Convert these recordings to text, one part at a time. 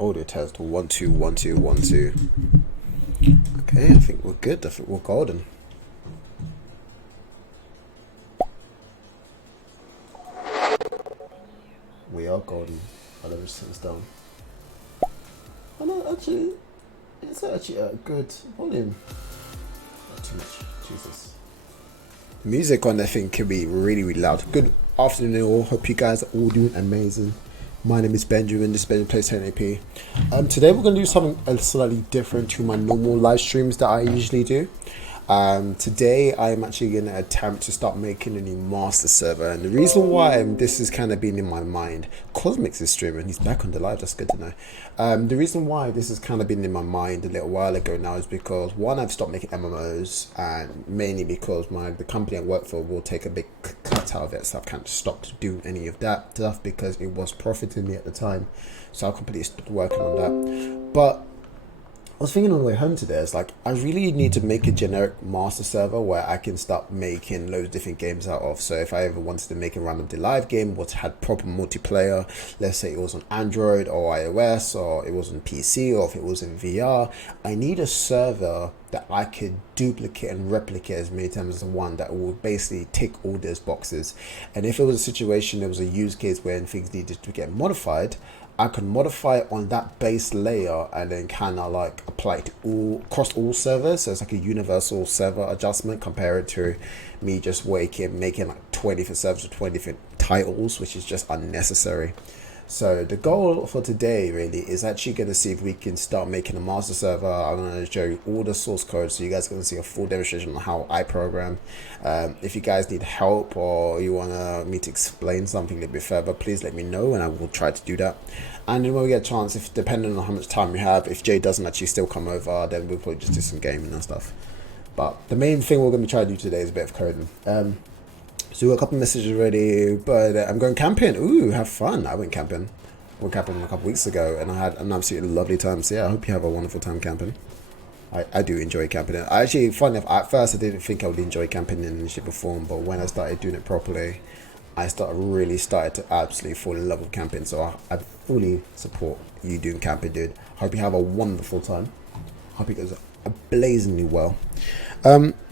Audio test 1 2 1 2 1 2. Okay, I think we're good. I think we're golden. We are golden. I'll never sit this down. Oh no, actually, it's actually a good volume. Not too much. Jesus. The music on that thing can be really, really loud. Good afternoon, all. Hope you guys are all doing amazing. My name is Benjamin. This is Benjamin Plays 1080p. Today we're going to do something slightly different to my normal live streams that I usually do. Today I'm actually going to attempt to start making a new master server, and the reason why this has kind of been in my mind, Cosmix is streaming, he's back on the live, that's good to know. The reason why this has kind of been in my mind a little while ago now is because one, I've stopped making MMOs, and mainly because the company I work for will take a big cut out of it, so I've kind of stopped doing any of that stuff because it was profiting me at the time, so I completely stopped working on that. But was thinking on the way home today, it's like I really need to make a generic master server where I can start making loads of different games out of. So if I ever wanted to make a random live game which had proper multiplayer, let's say it was on Android or iOS, or it was on PC, or if it was in VR, I need a server that I could duplicate and replicate as many times as one that will basically tick all those boxes. And if it was a situation, there was a use case where things needed to get modified, I can modify it on that base layer and then kind of like apply it to all across all servers. So it's like a universal server adjustment compared to me just making like 20 different servers with 20 different titles, which is just unnecessary. So the goal for today really is actually going to see if we can start making a master server. I'm going to show you all the source code so you guys can see a full demonstration on how I program. If you guys need help or you want me to explain something a little bit further, please let me know and I will try to do that. And then when we get a chance, if depending on how much time we have, if Jay doesn't actually still come over, then we'll probably just do some gaming and stuff. But the main thing we're going to be trying to do today is a bit of coding. So we got a couple of messages already, but I'm going camping. Ooh, have fun. I went camping. I went camping a couple of weeks ago and I had an absolutely lovely time. So yeah, I hope you have a wonderful time camping. I do enjoy camping. I actually, funny enough, at first I didn't think I would enjoy camping in shape or form, but when I started doing it properly, I really started to absolutely fall in love with camping. So I fully support you doing camping, dude. Hope you have a wonderful time. Hope it goes blazingly well.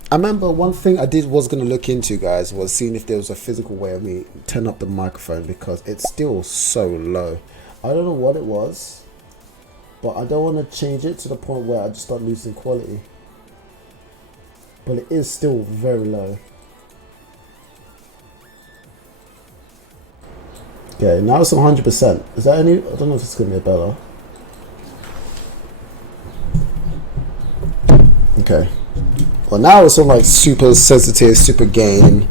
I remember one thing I was going to look into, guys, was seeing if there was a physical way of me turn up the microphone because it's still so low. I don't know what it was, but I don't want to change it to the point where I just start losing quality. But it is still very low. Okay, now it's 100%. Is that any? I don't know if it's going to be better. Okay. Well, now it's on like super sensitive, super gain.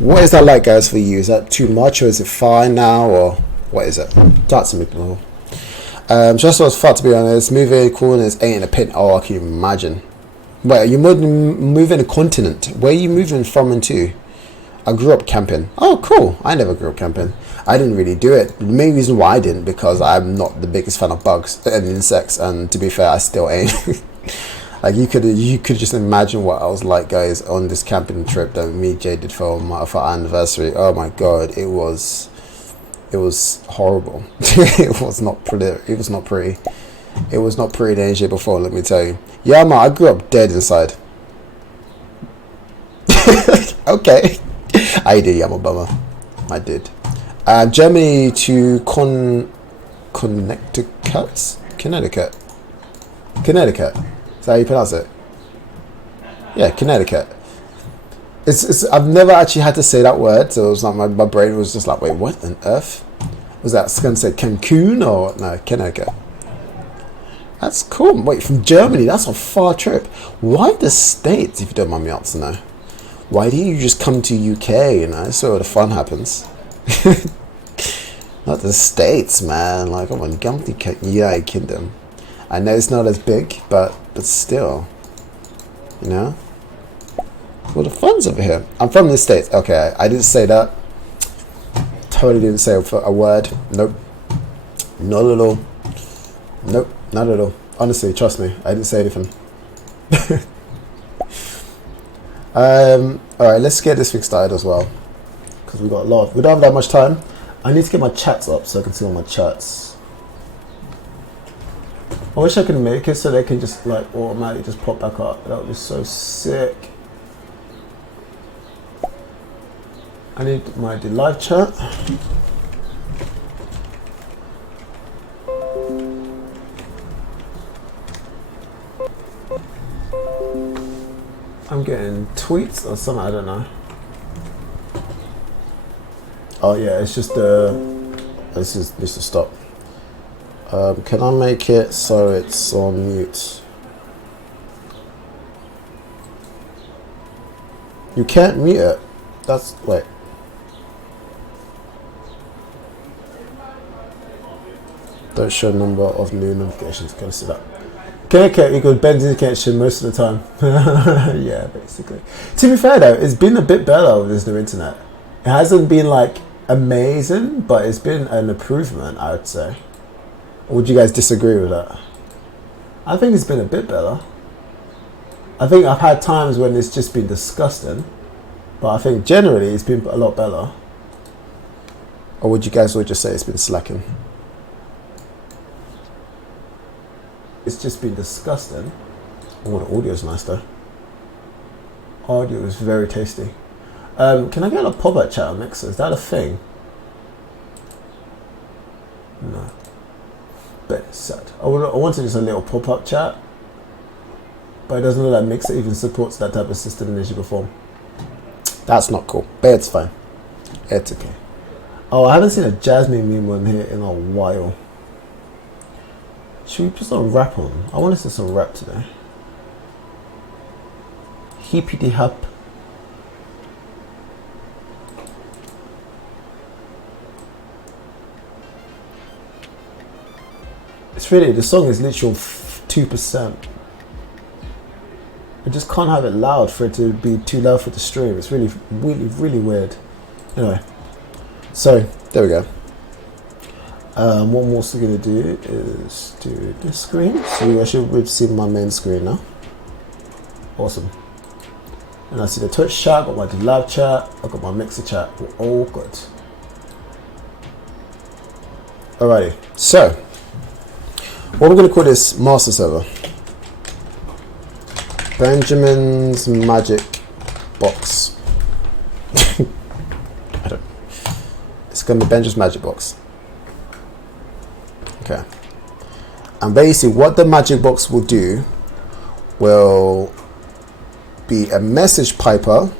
What is that like, guys, for you? Is that too much or is it fine now or what is it? Talk to me, people. Just was fun, to be honest. Moving corners ain't in a pin. Oh, I can imagine. Wait, you moving a continent? Where are you moving from and to? I grew up camping. Oh, cool. I never grew up camping. I didn't really do it. The main reason why I didn't, because I'm not the biggest fan of bugs and insects, and to be fair, I still ain't. Like you could just imagine what I was like, guys, on this camping trip that me and Jay did for our anniversary. Oh my god, it was horrible. It was not pretty. It was not pretty. It was not pretty in any shape or form, let me tell you. Yeah, man, I grew up dead inside. Okay. I did, yeah, bummer. I did. Germany to Connecticut. Is that how you pronounce it? Yeah, Connecticut. It's I've never actually had to say that word, so it was like my brain was just like, wait, what on earth? Was that going to say Cancun or no, Connecticut? That's cool. Wait, from Germany, that's a far trip. Why the States, if you don't mind me asking now? Why didn't you just come to UK, you know, so where the fun happens? Not the States, man. Like, come on, come to United Kingdom. I know it's not as big, but still, you know. Well, the fun's over here. I'm from the States. Okay, I didn't say that. Totally didn't say a word. Nope. Not at all. Nope, not at all. Honestly, trust me, I didn't say anything. Alright, let's get this thing started as well. Because we don't have that much time. I need to get my chats up so I can see all my chats. I wish I could make it so they can just like automatically just pop back up. That would be so sick. I need my live chat. I'm getting tweets or something, I don't know. Oh yeah, it's just this is to stop. Can I make it so it's on mute? You can't mute it. That's wait. Don't show number of new notifications. Can I see that? Okay, equals Ben's connection most of the time. Yeah, basically. To be fair though, it's been a bit better with this new internet. It hasn't been like amazing, but it's been an improvement, I would say. Or would you guys disagree with that? I think it's been a bit better. I think I've had times when it's just been disgusting, but I think generally it's been a lot better. Or would you guys all just say it's been slacking? It's just been disgusting. Oh, the audio's nice though. Audio is very tasty. Can I get a pop-up chat on Mixer? Is that a thing? No. But it's sad. I wanted just a little pop-up chat, but it doesn't look like Mixer even supports that type of system in shape or form. That's not cool, but it's fine. It's okay. Oh, I haven't seen a Jasmine meme on here in a while. Should we put some rap on? I want to see some rap today. Hippity hop. It's really, the song is literally 2%. I just can't have it loud for it to be too loud for the stream. It's really, really, really weird. Anyway, so there we go. What I'm also going to do is do this screen. So I should have seen my main screen now. Awesome. And I see the Twitch chat, I got my live chat, I got my Mixer chat. We're all good. Alrighty, so what we're going to call this master server. Benjamin's Magic Box. It's going to be Benjamin's Magic Box. Okay. And basically what the Magic Box will do will be a message piper,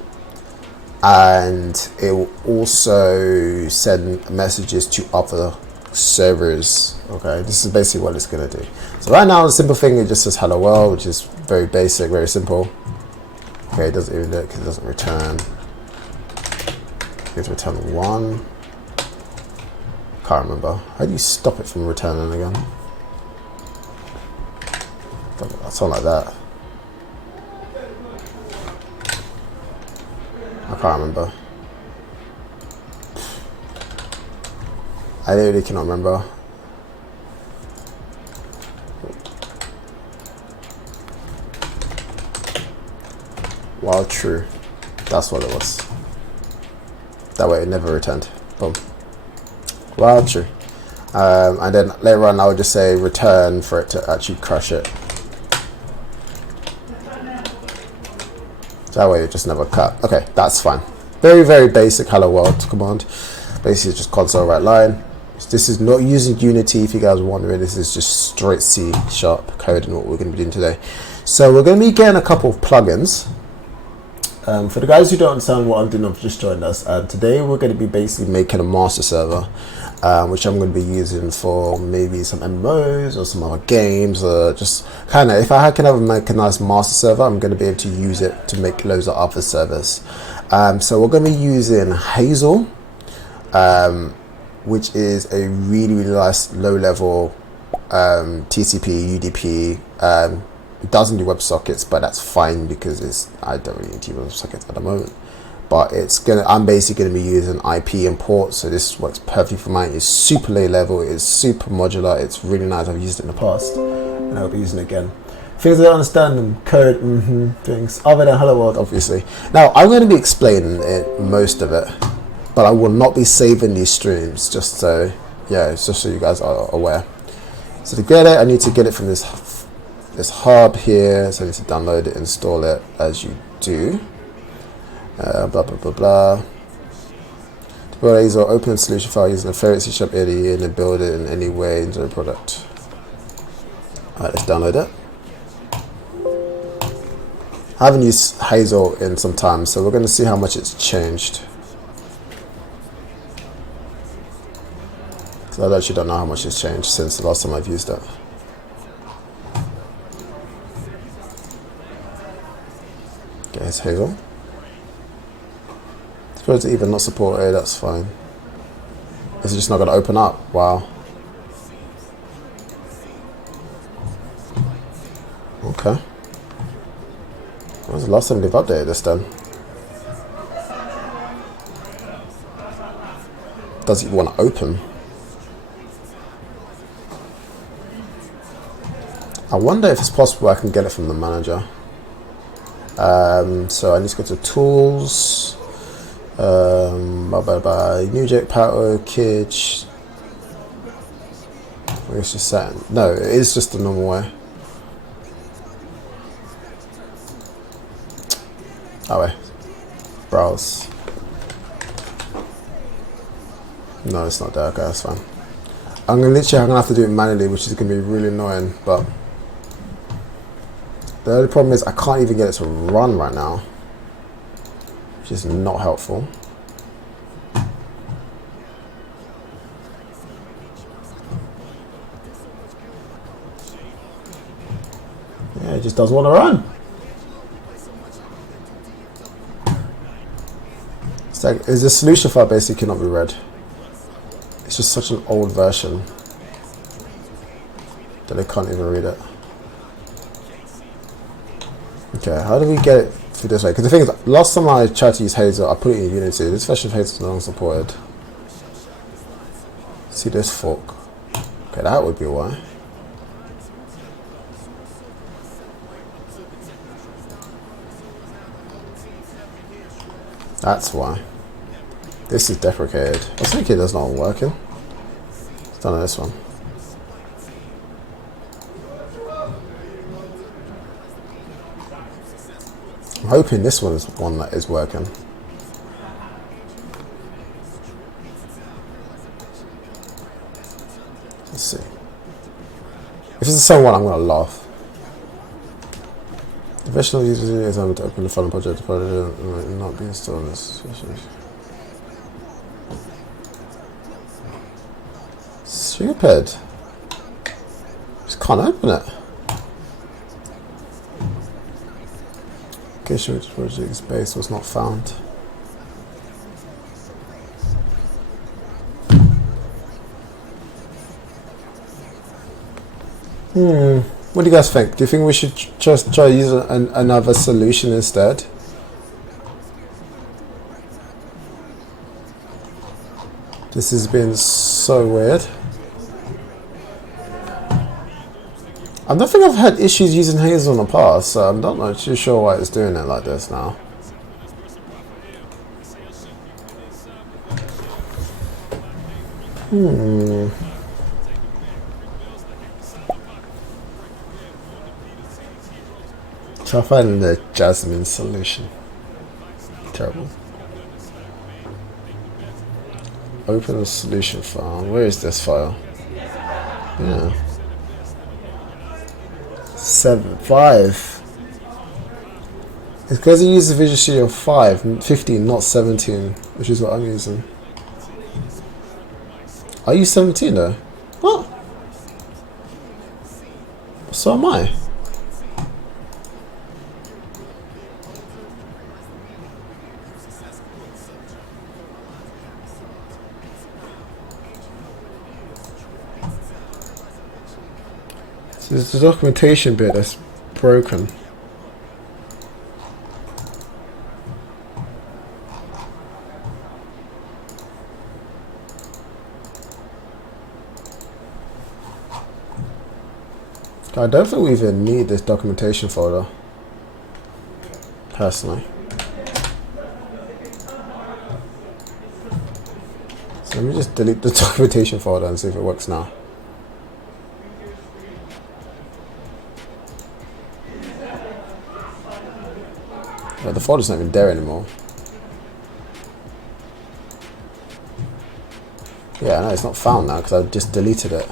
and it will also send messages to other servers. Okay, this is basically what it's going to do. So right now the simple thing, it just says hello world, which is very basic, very simple. Okay, it doesn't even do it because it doesn't return. It's return 1. Can't remember. How do you stop it from returning again? Something like that. I can't remember. I literally cannot remember. Well, true. That's what it was. That way it never returned. Boom. Well, true. And then later on I would just say return for it to actually crush it. That way it just never cut. Okay, that's fine. Very, very basic hello world command. Basically just console right line. This is not using Unity, if you guys are wondering. This is just straight C# code and what we're going to be doing today. So we're going to be getting a couple of plugins. For the guys who don't understand what I'm doing, I've just joined us. Today we're going to be basically making a master server, which I'm going to be using for maybe some MMOs or some other games, or just kind of, if I can ever make a nice master server, I'm going to be able to use it to make loads of other servers. So we're going to be using Hazel, which is a really, really nice low-level TCP, UDP. It doesn't do WebSockets, but that's fine because I don't really need to use WebSockets at the moment. But I'm basically going to be using IP import, so this works perfectly for mine. It's super low level, it's super modular, it's really nice. I've used it in the past, and I'll be using it again. Things I don't understand, and code, things other than Hello World, obviously. Now I'm going to be explaining most of it, but I will not be saving these streams, just so you guys are aware. So to get it, I need to get it from this hub here, so I need to download it, install it as you do. Blah blah blah blah. To build Hazel, open a solution file using a favorite C# IDE and then build it in any way into the product. Alright, let's download it. I haven't used Hazel in some time, so we're going to see how much it's changed. So I actually don't know how much it's changed since the last time I've used it. Okay, it's Hazel. Suppose it's even not supported, that's fine. Is it just not going to open up? Wow. Okay. When was the last time they've updated this then? Does it want to open? I wonder if it's possible I can get it from the manager. So I need to go to tools, new jetpack kit. It's just setting. No, it is just the normal way. Oh wait, browse. No, it's not there. Okay, that's fine. I'm gonna have to do it manually, which is gonna be really annoying. But the only problem is I can't even get it to run right now, which is not helpful. Yeah, it just doesn't want to run. It's like, is the solution file basically cannot be read. It's just such an old version that I can't even read it. Okay, how do we get it through this way? Because the thing is, last time I tried to use Hazel, I put it in Unity. This version of Hazel is no longer supported. See this fork? Okay, that would be why. That's why. This is deprecated. I was thinking that's not working. It's done on this one. I'm hoping this one is one that is working. Let's see. If it's the same one, I'm going to laugh. Professional users is able to open the file project might not be installed in this situation. Stupid. Just can't open it. Location which project space was not found. What do you guys think? Do you think we should just try to use another solution instead? This has been so weird. I don't think I've had issues using Hazel in the past, so I'm not too sure why it's doing it like this now. Try finding the Jasmine solution. Terrible. Open the solution file. Where is this file? Yeah. 5. It's because it uses Visual Studio 15, not 17, which is what I'm using. I use 17 though. What? So am I. So it's the documentation bit that's broken. I don't think we even need this documentation folder, personally. So let me just delete the documentation folder and see if it works now. Well, the folder's not even there anymore. Yeah, no, it's not found now because I just deleted it.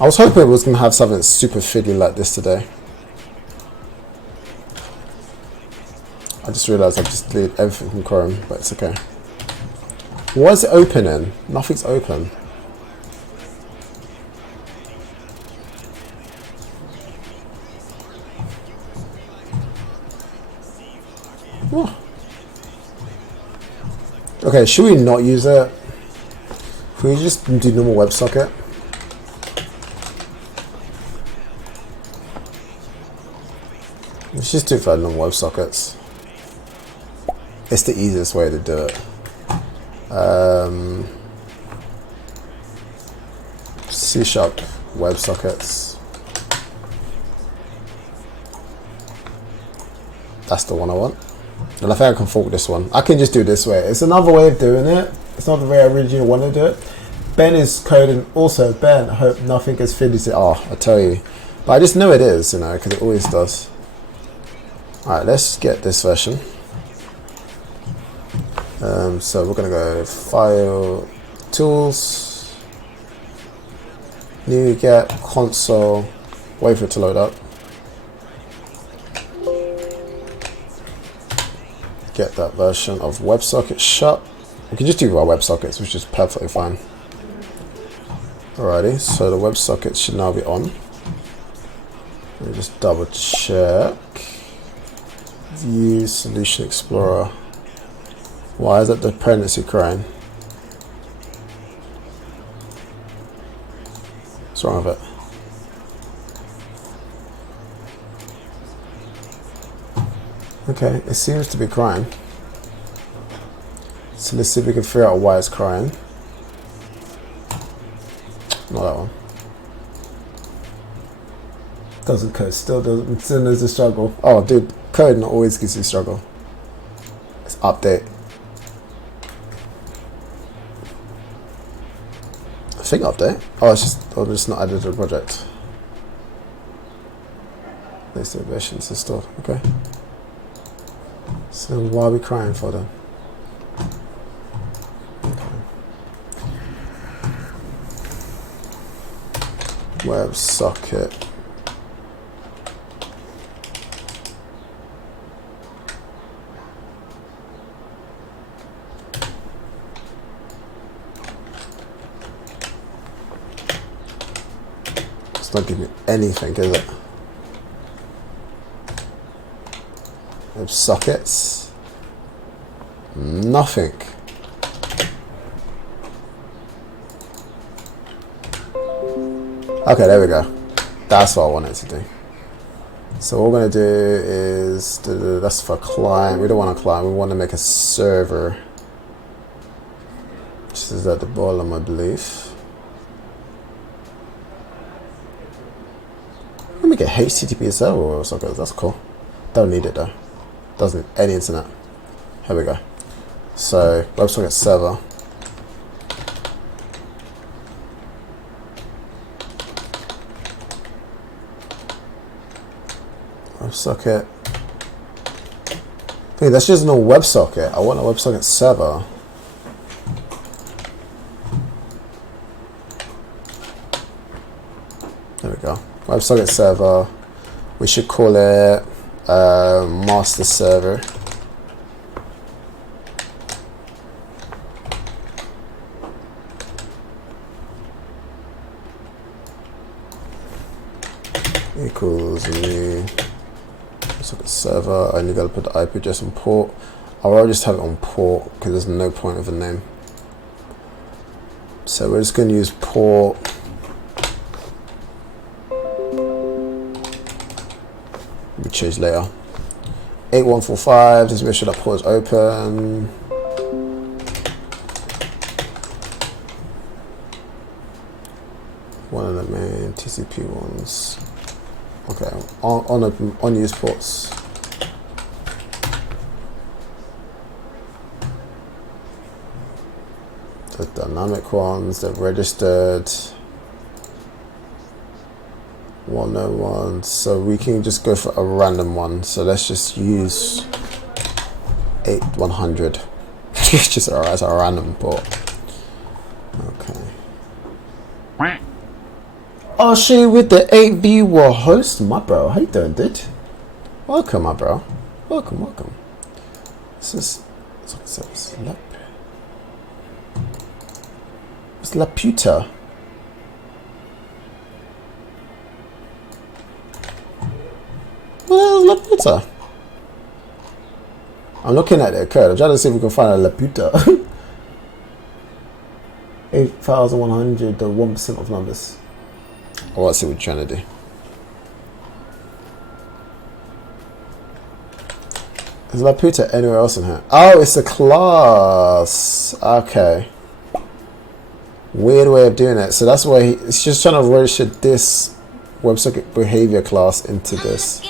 I was hoping it was going to have something super fiddly like this today. I just realised I've just deleted everything from Chrome, but it's okay. What is it opening? Nothing's open. Oh. Okay, should we not use it? Can we just do normal WebSocket? Let's just do it for normal WebSockets. It's the easiest way to do it. C# WebSockets. That's the one I want. And I think I can fork this one. I can just do it this way. It's another way of doing it. It's not the way I originally wanted to do it. Ben is coding also. Ben, I hope nothing gets finished. Oh, I tell you. But I just know it is, you know, because it always does. Alright, let's get this version. So we're going to go File, Tools, New Get, Console, wait for it to load up. Get that version of WebSocket shut. We can just do our WebSockets, which is perfectly fine. Alrighty, so the WebSockets should now be on. Let me just double check. View Solution Explorer. Why is that dependency crying? What's wrong with it? Okay, it seems to be crying. So let's see if we can figure out why it's crying. Not that one. Doesn't code, still doesn't, still there's a struggle. Oh dude, code not always gives you struggle. It's update. I think update. Oh, it's just not added to the project. List of versions installed. Okay. So why are we crying for them? Okay. WebSocket. It's not giving me anything, is it? WebSockets. Nothing. Okay, there we go. That's what I wanted to do. So what we're going to do is, that's for client. We don't want a client, we want to make a server. This is at the bottom, I believe. Let me get HTTP server or something. That's cool. Don't need it though. Doesn't need any internet. Here we go. So WebSocket server. WebSocket. Hey, that's just no WebSocket. I want a WebSocket server. There we go. WebSocket server. We should call it master server. Equals new WebSocket server. And you gotta put the IP address on port. I'll just have it on port because there's no point of a name. So we're just gonna use port. We change later. 8145. Just make sure that port is open. One of the main TCP ones. Okay, on use ports. The dynamic ones, they're registered. 101, so we can just go for a random one. So let's just use 8100. Just as a random port. Okay. Oh shit, with the 8v war host, my bro. How you doing, dude? Welcome, my bro. Welcome. This is it's Laputa. Well, Laputa. I'm looking at their code. I'm trying to see if we can find a Laputa. 8,100, the 1% of numbers. Oh, let's see what you're trying to do. Is Laputa anywhere else in here? Oh, it's a class. Okay. Weird way of doing it. So that's why it's just trying to register this WebSocket behavior class into this.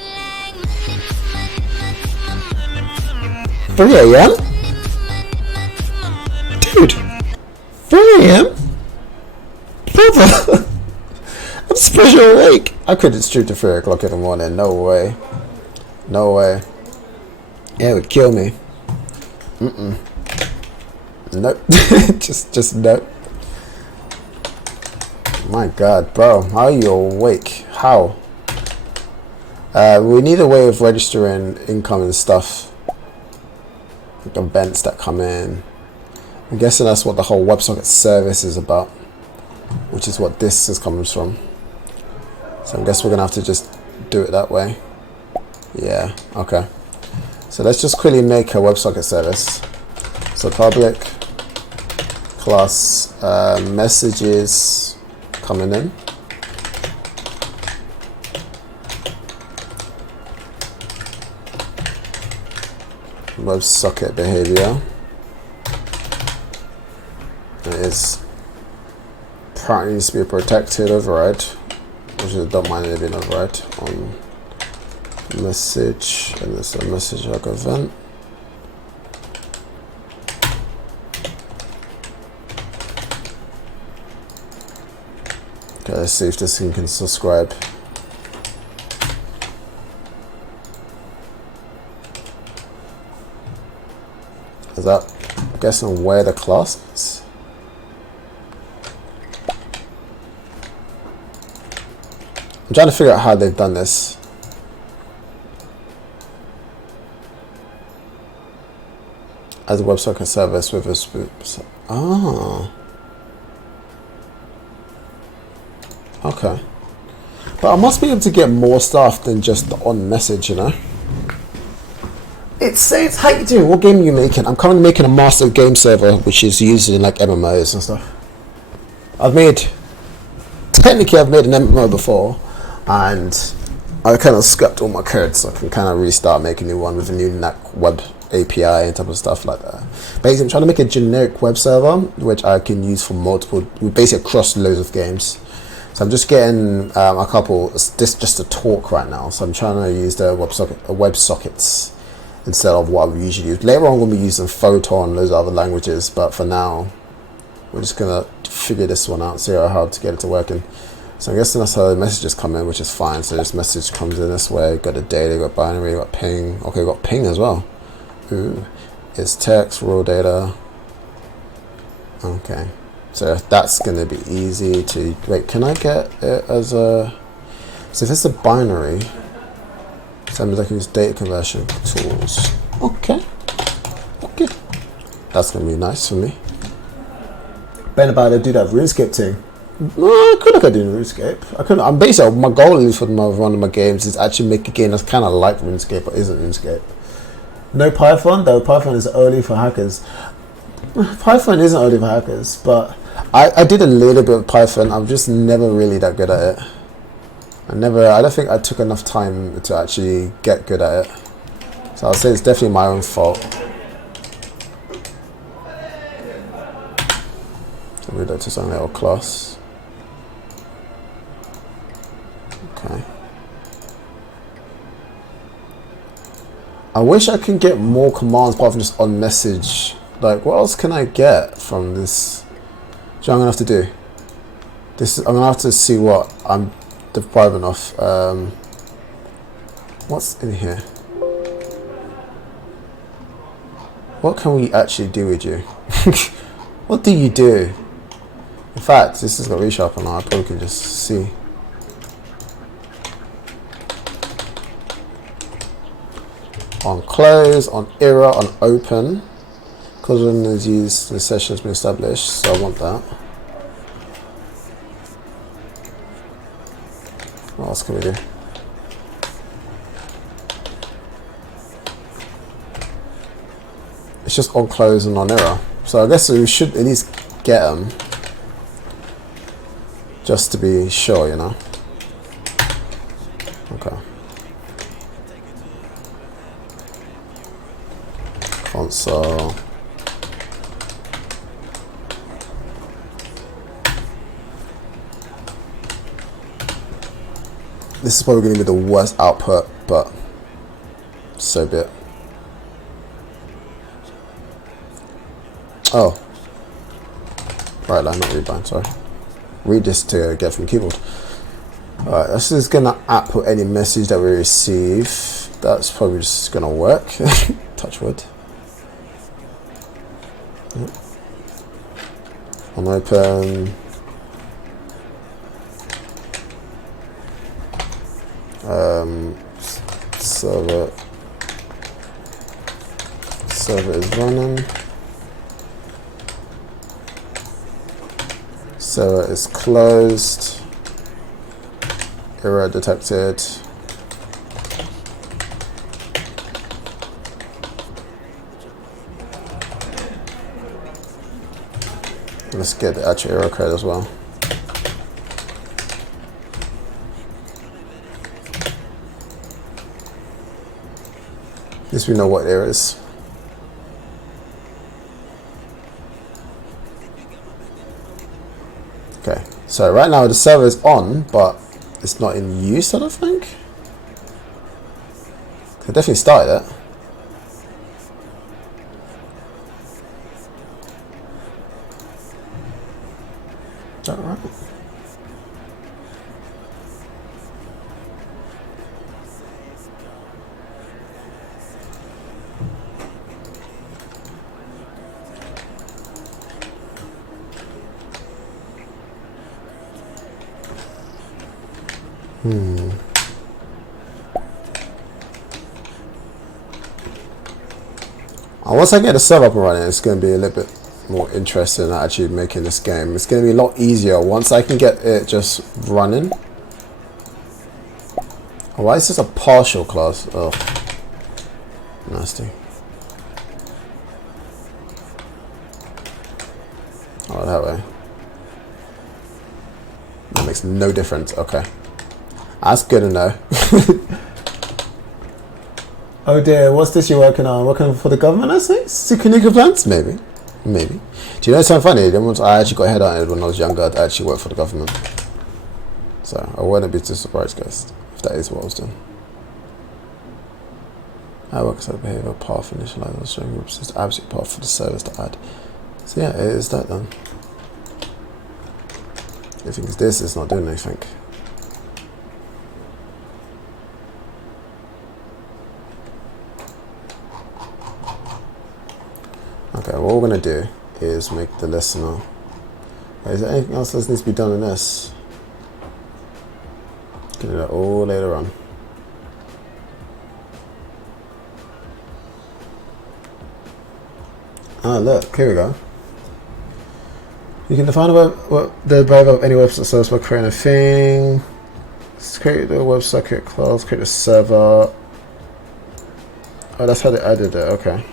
3 a.m. Dude. 3 a.m. Brother. I'm special awake. I couldn't stream to 3 o'clock in the morning. No way. No way. Yeah, it would kill me. Nope. just nope. My God, bro, how are you awake? How? We need a way of registering incoming stuff, like events that come in. I'm guessing that's what the whole WebSocket service is about, which is what this is coming from. So I guess we're gonna have to just do it that way. Yeah, okay. So let's just quickly make a WebSocket service. So public class messages coming in. WebSocket behavior. It is apparently needs to be a protected override, which I don't mind it being override on message, and there's a message like event. Okay, let's see if this thing can subscribe. Is that, I'm guessing, where the class is? I'm trying to figure out how they've done this. As a WebSocket service with a okay. But I must be able to get more stuff than just the on message, you know. It says, how you doing? What game are you making? I'm currently making a master game server, which is used in like MMOs and stuff. I've made an MMO before, and I kind of scrapped all my code, so I can kind of restart, make a new one with a new web API and type of stuff like that. Basically, I'm trying to make a generic web server, which I can use for multiple, basically across loads of games. So I'm just getting a couple, this just a talk right now, so I'm trying to use the WebSockets instead of what we usually use. Later on we'll be using Photon and those other languages, but for now we're just gonna figure this one out, see how to get it to working. So I'm guessing that's how the messages come in, which is fine. So this message comes in this way, got the data, got binary, got ping. Okay, we got ping as well. Ooh, it's text, raw data. Okay, so that's gonna be easy to, wait, can I get it as a, so if it's a binary, so that means I can use data conversion tools. Okay, okay, that's gonna be nice for me. Ben about to do that RuneScape thing. No, I could do RuneScape. I couldn't. I'm basically, my goal is for one of my games is actually make a game that's kind of like RuneScape but isn't RuneScape. No Python though. Python is only for hackers. Python isn't only for hackers, but I did a little bit of Python. I'm just never really that good at it. I don't think I took enough time to actually get good at it. So I'll say it's definitely my own fault. So move that to some little class. Okay. I wish I can get more commands apart from just on message. Like, what else can I get from this? So I'm gonna have to do this. I'm gonna have to see what I'm depriving of. What's in here? What can we actually do with you? What do you do? In fact, this has got resharp on. I probably can just see. On close, on error, on open. Because when is used, the session has been established, so I want that. What else can we do? It's just on close and on error. So I guess we should at least get them. Just to be sure, you know. Okay. console. This is probably going to be the worst output, but so be it. Oh, right line, not rebind, sorry. Read this to get from keyboard. Alright, this is going to output any message that we receive. That's probably just going to work. Touch wood. Yep. I'm open. Server is running. Server is closed. Error detected. Let's get the actual error code as well. At least we know what error is. Okay, so right now the server is on, but it's not in use, I don't think. I definitely started it. Is that right? And once I get the server up and running, it's going to be a little bit more interesting in actually making this game. It's going to be a lot easier once I can get it just running. Oh, why is this a partial class? Oh, nasty. Oh, that way. That makes no difference. Okay. That's good to know. Oh dear, what's this you're working on? Working for the government, I think? Sukunika plants? Maybe. Maybe. Do you know something funny? Once I actually got headhunted when I was younger, I actually worked for the government. So I wouldn't be too surprised, guys, if that is what I was doing. I work as a behavior path initializer, showing represents the absolute path for the service to add. So yeah, it is that then. I think it's this, it's not doing anything. Okay, what we're going to do is make the listener. Is there anything else that needs to be done in this? Can do that all later on. Ah, look, here we go. You can define the driver of any website service by creating a thing. Let's create the website, create class, create a server. Oh, that's how they added it, okay.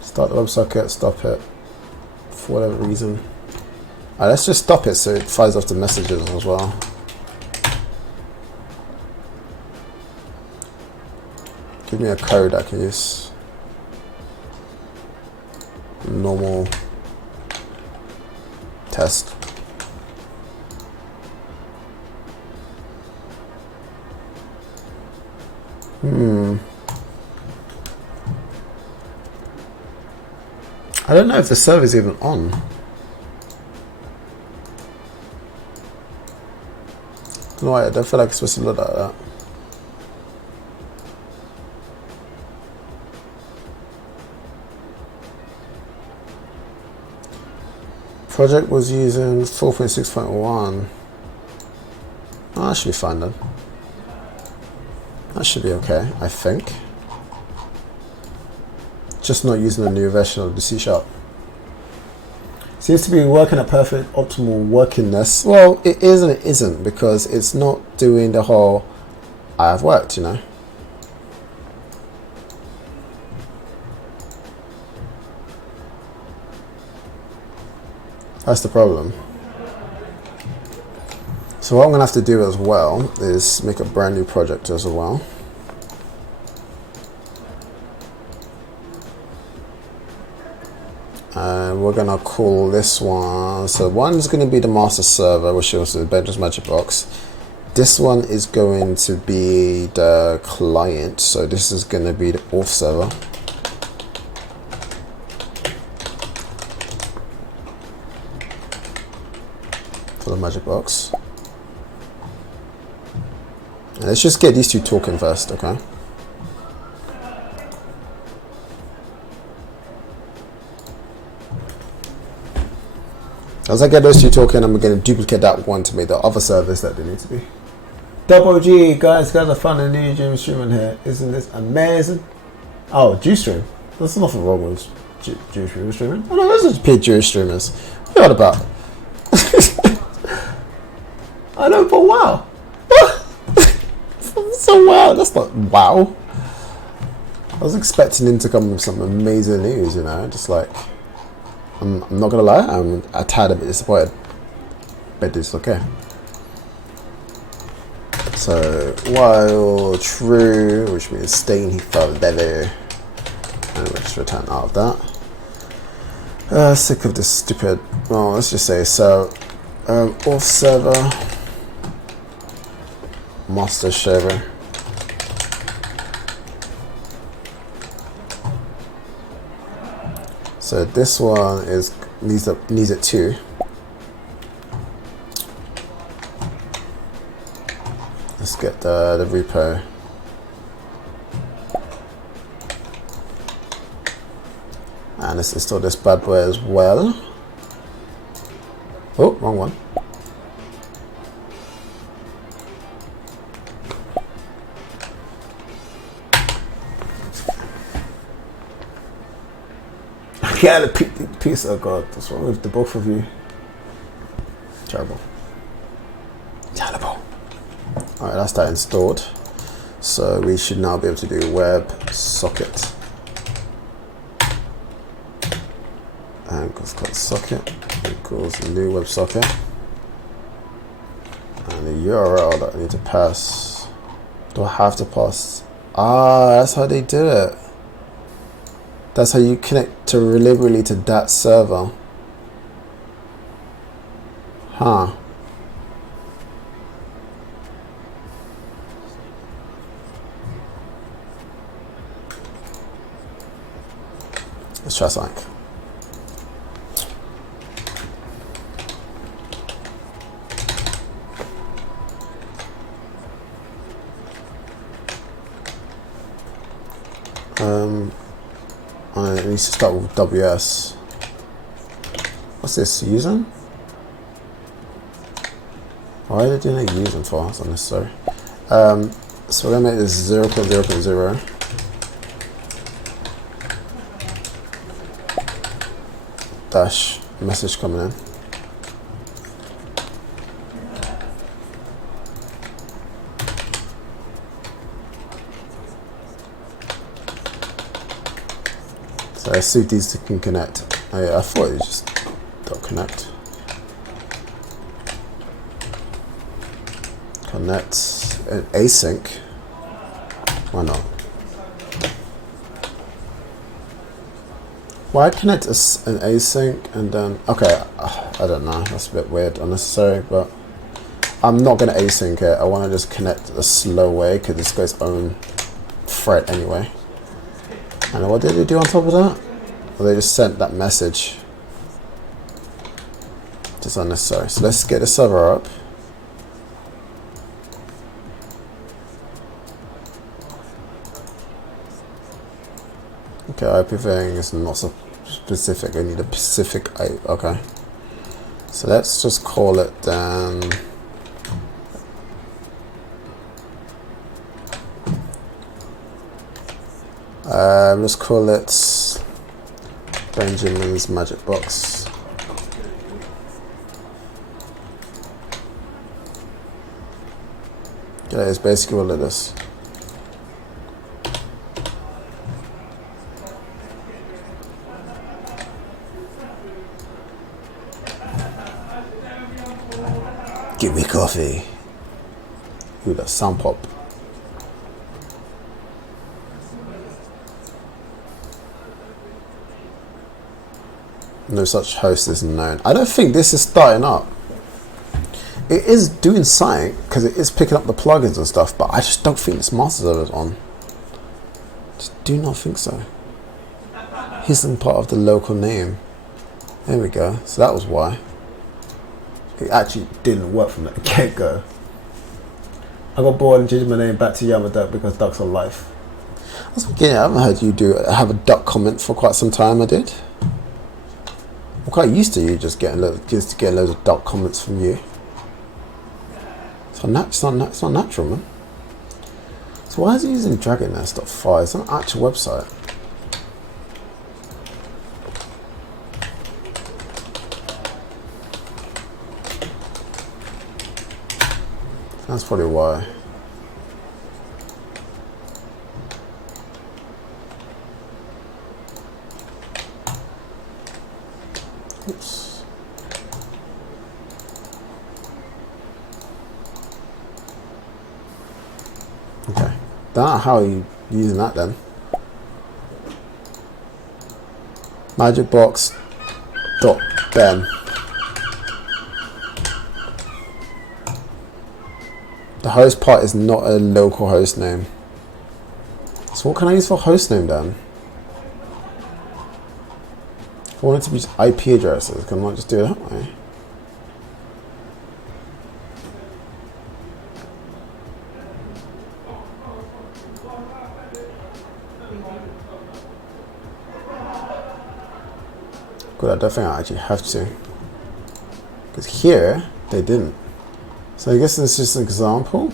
Start the WebSocket, stop it, for whatever reason. Let's just stop it so it fires off the messages as well. Give me a code I can use. Normal test. I don't know if the server's even on. No, I don't feel like it's supposed to look like that. Project was using 4.6.1. Oh, that should be fine then. That should be okay, I think. Just not using a new version of the C#. Seems to be working at perfect optimal workingness. Well, it is and it isn't, because it's not doing the whole I have worked, you know. That's the problem. So what I'm going to have to do as well is make a brand new project as well. And we're gonna call this one, so one's gonna be the master server, which is the Benja's Magic Box. This one is going to be the client, so this is gonna be the auth server. For the Magic Box. And let's just get these two talking first, okay? As I get those two talking, I'm going to duplicate that one to make the other service that they need to be. Double G, guys are fun and new Jim streaming here. Isn't this amazing? Oh, G-Stream. There's nothing wrong with G-Stream streaming. Oh no, those are just paid Jewish streamers. What are you on about? I know, but wow. So wow, that's not wow. I was expecting him to come with some amazing news, you know, just like, I'm not gonna lie, I'm a tad a bit disappointed, but it's okay. So while true, which means staying forever, and we'll just return out of that. Sick of this stupid. Well, let's just say so. Auth server, master server. So this one is needs it too. Let's get the repo. And let's install this bad boy as well. Oh, wrong one. Yeah, the piece. Oh god, what's wrong with the both of you? Terrible. Terrible. Alright, that's that installed. So we should now be able to do web socket. And equals socket equals new web socket. And the URL that I need to pass. Do I have to pass? Ah, that's how they do it. That's how you connect to reliably to that server. Huh. Let's try something. I need to start with WS. What's this, using? Why are they doing a using for? That's unnecessary. So we're gonna make this 0.0.0. Dash message coming in. So I see if these two can connect. Oh, yeah, I thought it just don't connect. Connect an async. Why not? Why connect an async and then, okay, I don't know, that's a bit weird, unnecessary, but I'm not going to async it. I want to just connect a slow way because this goes own thread anyway. And what did they do on top of that? Well, they just sent that message. Just unnecessary. So let's get the server up. Okay, IP thing is not so specific. I need a specific IP. Okay. So let's just call it then. Let's call it Benjamin's Magic Box. Okay, it's basically what it is. Give me coffee. Ooh, that sound pop. No such host is known. I don't think this is starting up. It is doing something because it is picking up the plugins and stuff, but I just don't think this master server is on. Just do not think so. Isn't part of the local name. There we go. So that was why. It actually didn't work from the get-go. I got bored and changed my name back to Yama Duck because ducks are life. I was thinking, I haven't heard you have a duck comment for quite some time. I did. I'm quite used to you just getting loads of duck comments from you. It's not natural, man. So why is he using DragonNest.5? It's an actual website. That's probably why. Oops. Okay. Don't know how you using that then. Magicbox.ben. The host part is not a local host name. So what can I use for host name then? I want it to be just IP addresses. Can I just do it that way? Good, I don't think I actually have to. Because here, they didn't. So I guess this is just an example.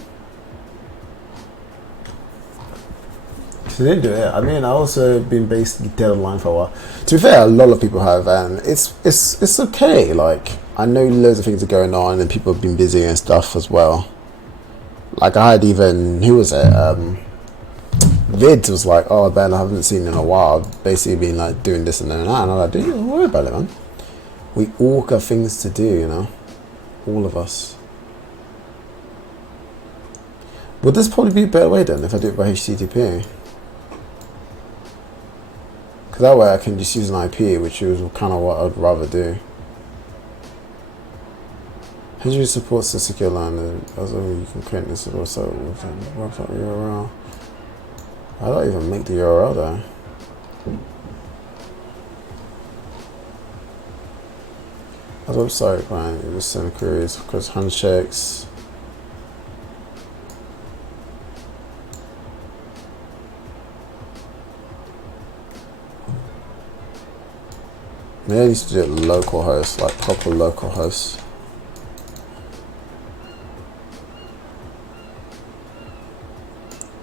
So they didn't do it. I mean, I also been basically dead online for a while. To be fair, a lot of people have, and it's okay. Like, I know loads of things are going on, and people have been busy and stuff as well. Like, I had even, who was it? Vids was like, oh Ben, I haven't seen you in a while. I've basically been like doing this and that, and I'm like, don't worry about it, man. We all got things to do, you know, all of us. Would this probably be a better way then if I do it by HTTP? Because that way I can just use an IP, which is kind of what I'd rather do. HTTP supports the secure line, and also you can create this website URL. I don't even make the URL though. As a website, right? You just send queries, because handshakes. Maybe I used to do it local host, like proper local host.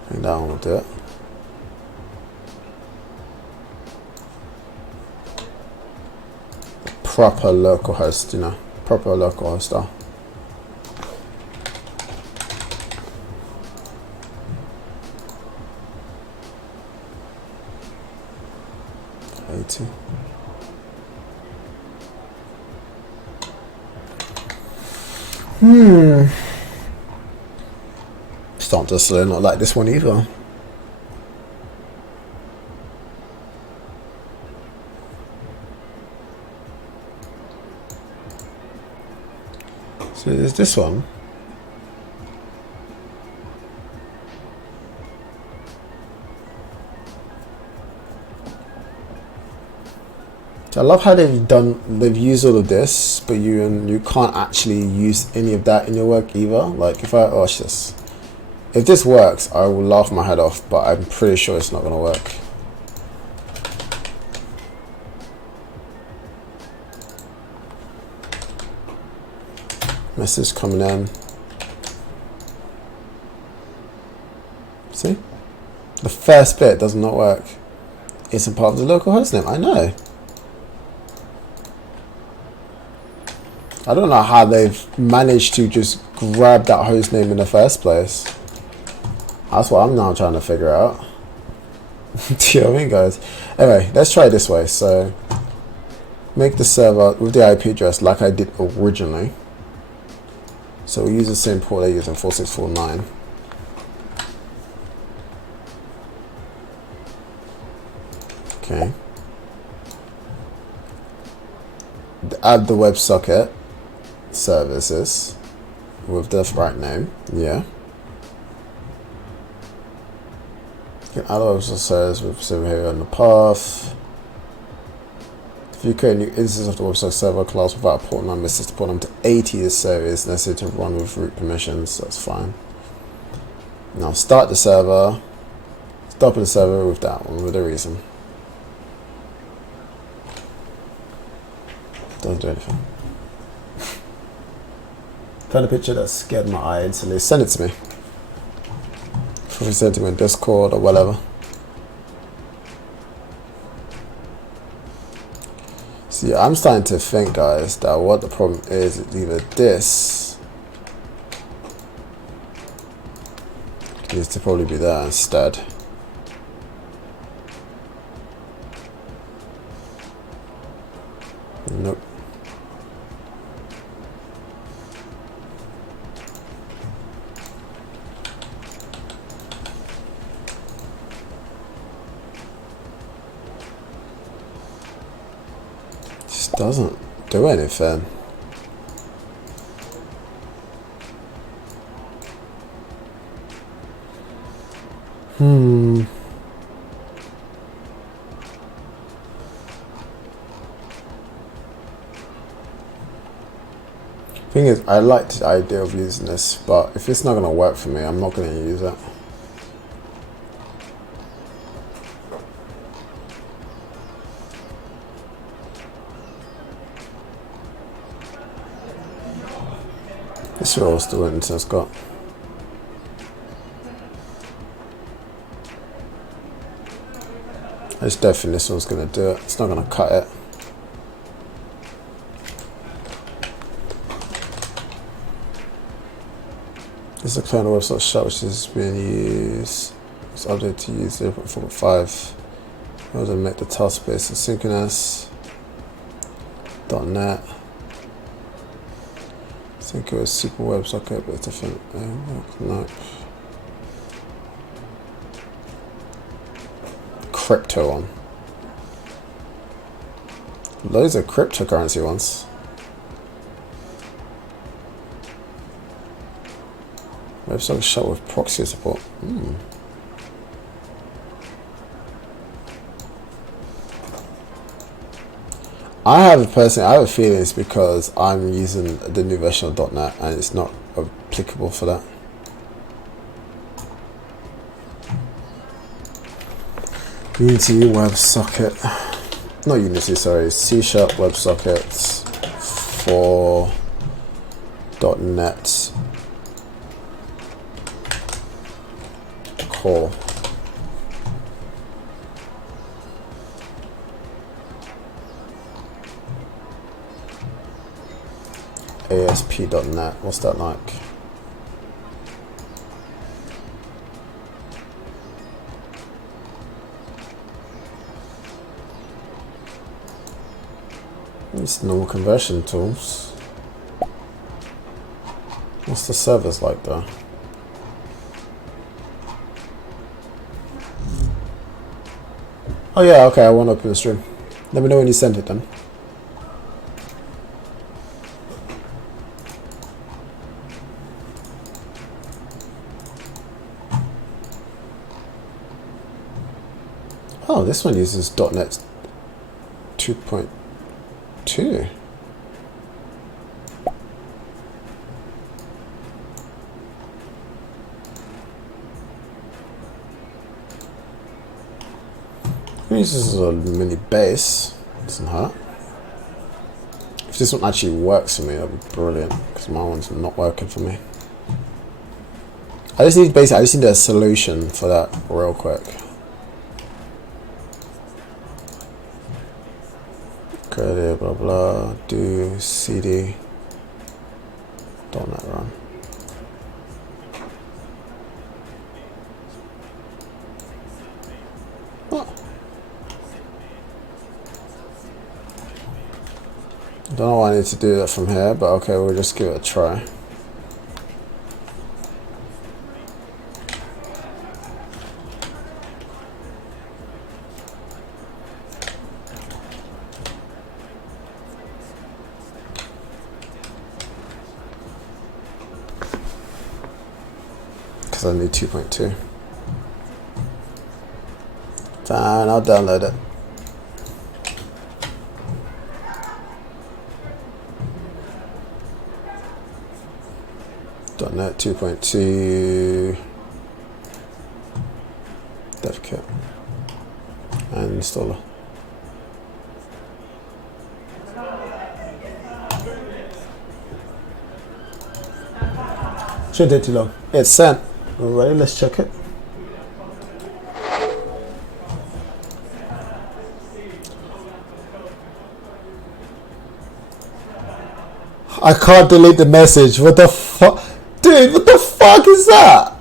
I think that one will do it. Proper local host, you know, proper local host style. Start to slow, not like this one either. So there's this one. I love how they've used all of this, but you can't actually use any of that in your work either. Like if I watch this, if this works, I will laugh my head off, but I'm pretty sure it's not gonna work. Message coming in. See? The first bit does not work. Isn't part of the local hostname. I know. I don't know how they've managed to just grab that hostname in the first place. That's what I'm now trying to figure out. Do you know what I mean, guys? Anyway, let's try it this way. So, make the server with the IP address like I did originally. So we use the same port I used in 4649. Okay. add the WebSocket services with the right name. Yeah. You can add a WebSocket service with server here on the path. If you create a new instance of the WebSocket server class without a port number, set the port number to 80 is service necessary to run with root permissions. That's fine. Now start the server. Stop the server with that one with a reason. Doesn't do anything. Found a picture that scared my eye instantly. Send it to me. If you send it to me in Discord or whatever. See, I'm starting to think, guys, that what the problem is either this needs to probably be there instead. Nope. Just doesn't do anything. Thing is, I like the idea of using this, but if it's not going to work for me, I'm not going to use it. This should all still in since got. I just don't think this one's going to do it. It's not going to cut it. This is a kernel website shut which is being used. It's updated to use 0.4.5. In order to make the task based asynchronous. .NET. I think it was super WebSocket, but it's different. Nope. Crypto one. Loads of cryptocurrency ones. WebSocket shut with proxy support. I have a feeling it's because I'm using the new version of .NET and it's not applicable for that. Unity WebSocket, not Unity, sorry, C# WebSockets for .NET Core. ASP.NET, what's that like? It's normal conversion tools. What's the servers like though? Oh yeah, okay, I won't open the stream. Let me know when you send it then. Oh, this one uses .NET 2.2. It uses a mini base. Doesn't hurt. If this one actually works for me, that'd be brilliant. Because my one's not working for me. I just need a solution for that real quick. Okay, blah blah. Do cd .NET run. What? Don't know why I need to do that from here, but okay, we'll just give it a try. because I need 2.2. Fine, I'll download it. .NET 2.2 dev kit and installer. Shouldn't take too long. It's sent. Alright, let's check it. I can't delete the message. What the fuck? Dude, what the fuck is that?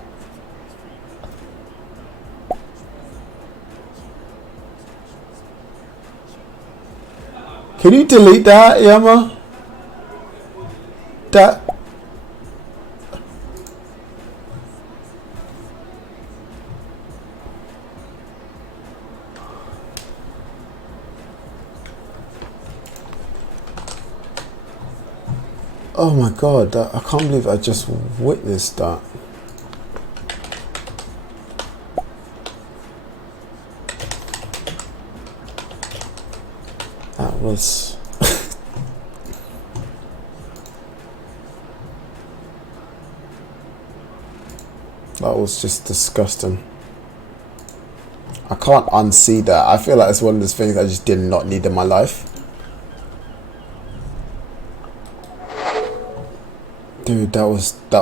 Can you delete that, Yama? That. Oh my god, I can't believe I just witnessed that. That was... that was just disgusting. I can't unsee that. I feel like it's one of those things I just did not need in my life. Dude, that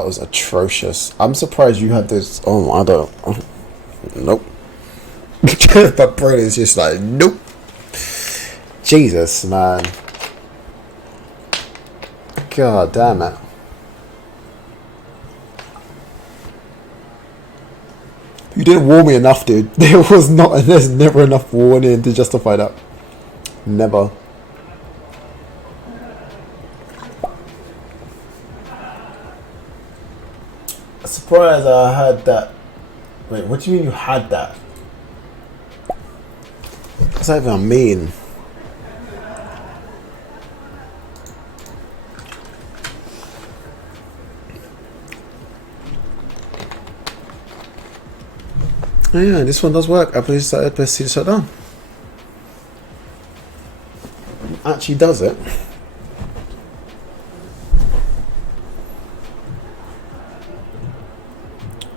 was atrocious. I'm surprised you had this. Oh, I don't. Nope. My brain is just like, nope. Jesus, man. God damn it. You didn't warn me enough, dude. There's never enough warning to justify that. Never. Surprised I had that. Wait, what do you mean you had that? What's that even mean? Oh yeah, this one does work. I please see to shut down. Actually does it.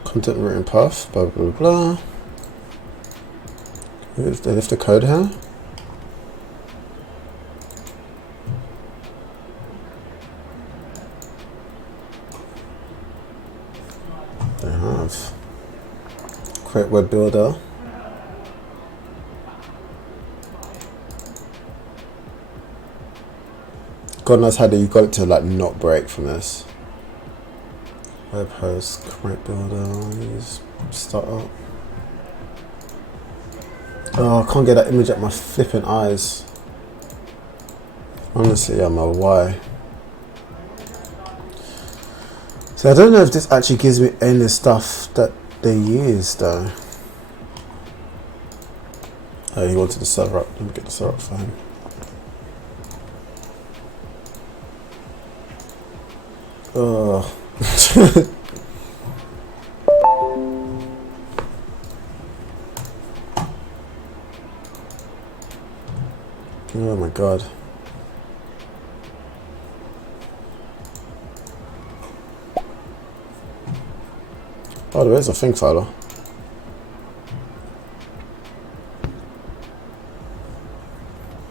Content routing path, blah blah blah. They left the code here. They have. Create web builder. God knows how you got it to like not break from this. Web host, create builder, use startup. Oh, I can't get that image at my flipping eyes. Honestly, I'm a why. So I don't know if this actually gives me any stuff that they use though. Oh, he wanted the server up. Let me get the server up for him. Oh. Oh my god. Oh, there is a thing folder.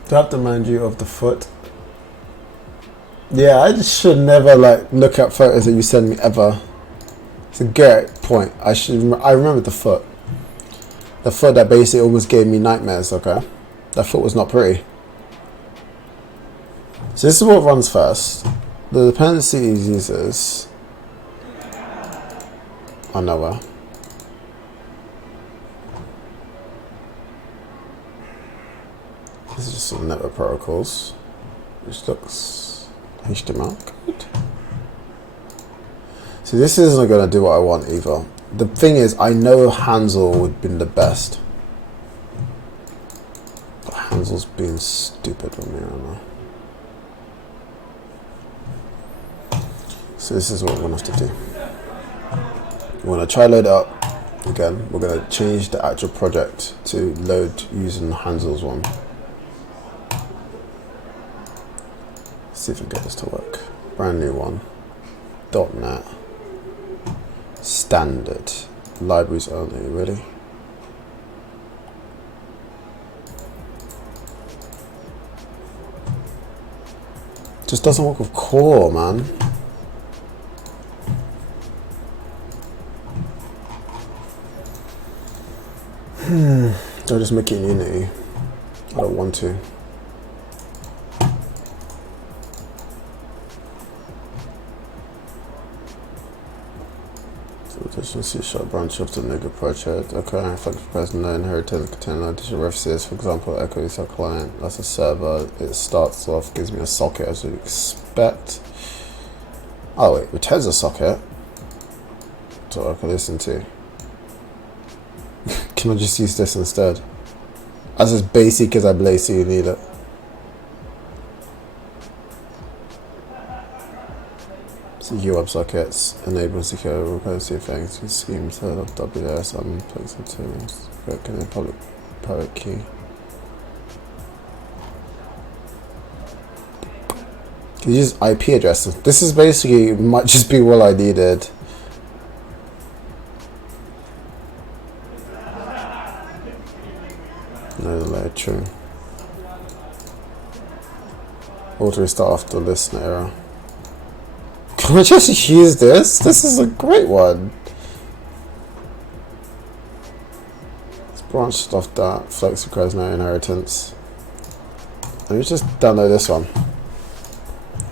Do I have to remind you of the foot? Yeah, I just should never like look at photos that you send me ever. It's a great point. I remember the foot. The foot that basically almost gave me nightmares, okay? That foot was not pretty. So this is what runs first. The dependencies uses are nowhere. This is just some network protocols, which looks HTML good. So this isn't going to do what I want either. The thing is, I know Hansel would have been the best. But Hansel's being stupid with me right now. So this is what we're going to have to do. We want to try load it up again. We're going to change the actual project to load using Hansel's one. See if we can get this to work. Brand new one. .NET. Standard. Libraries only. Ready? Just doesn't work with core, man. I'll just make it in Unity. I don't want to. So C# branch of the nigga project. Okay, if I press no inheritance contain additional references, for example, echo is our client, that's a server. It starts off, gives me a socket as you expect. Oh wait, returns a socket. So I can listen to. Can I just use this instead? As as basic as I believe you need it. Secure WebSockets, enable secure recursive things, schemes, WS, flexible tools, working in public private key. Can you use IP addresses? This is basically might just be what I needed. No delay, true. Auto restart after listener error. Can I just use this? This is a great one. It's branched off that. Flex requires no inheritance. Let me just download this one.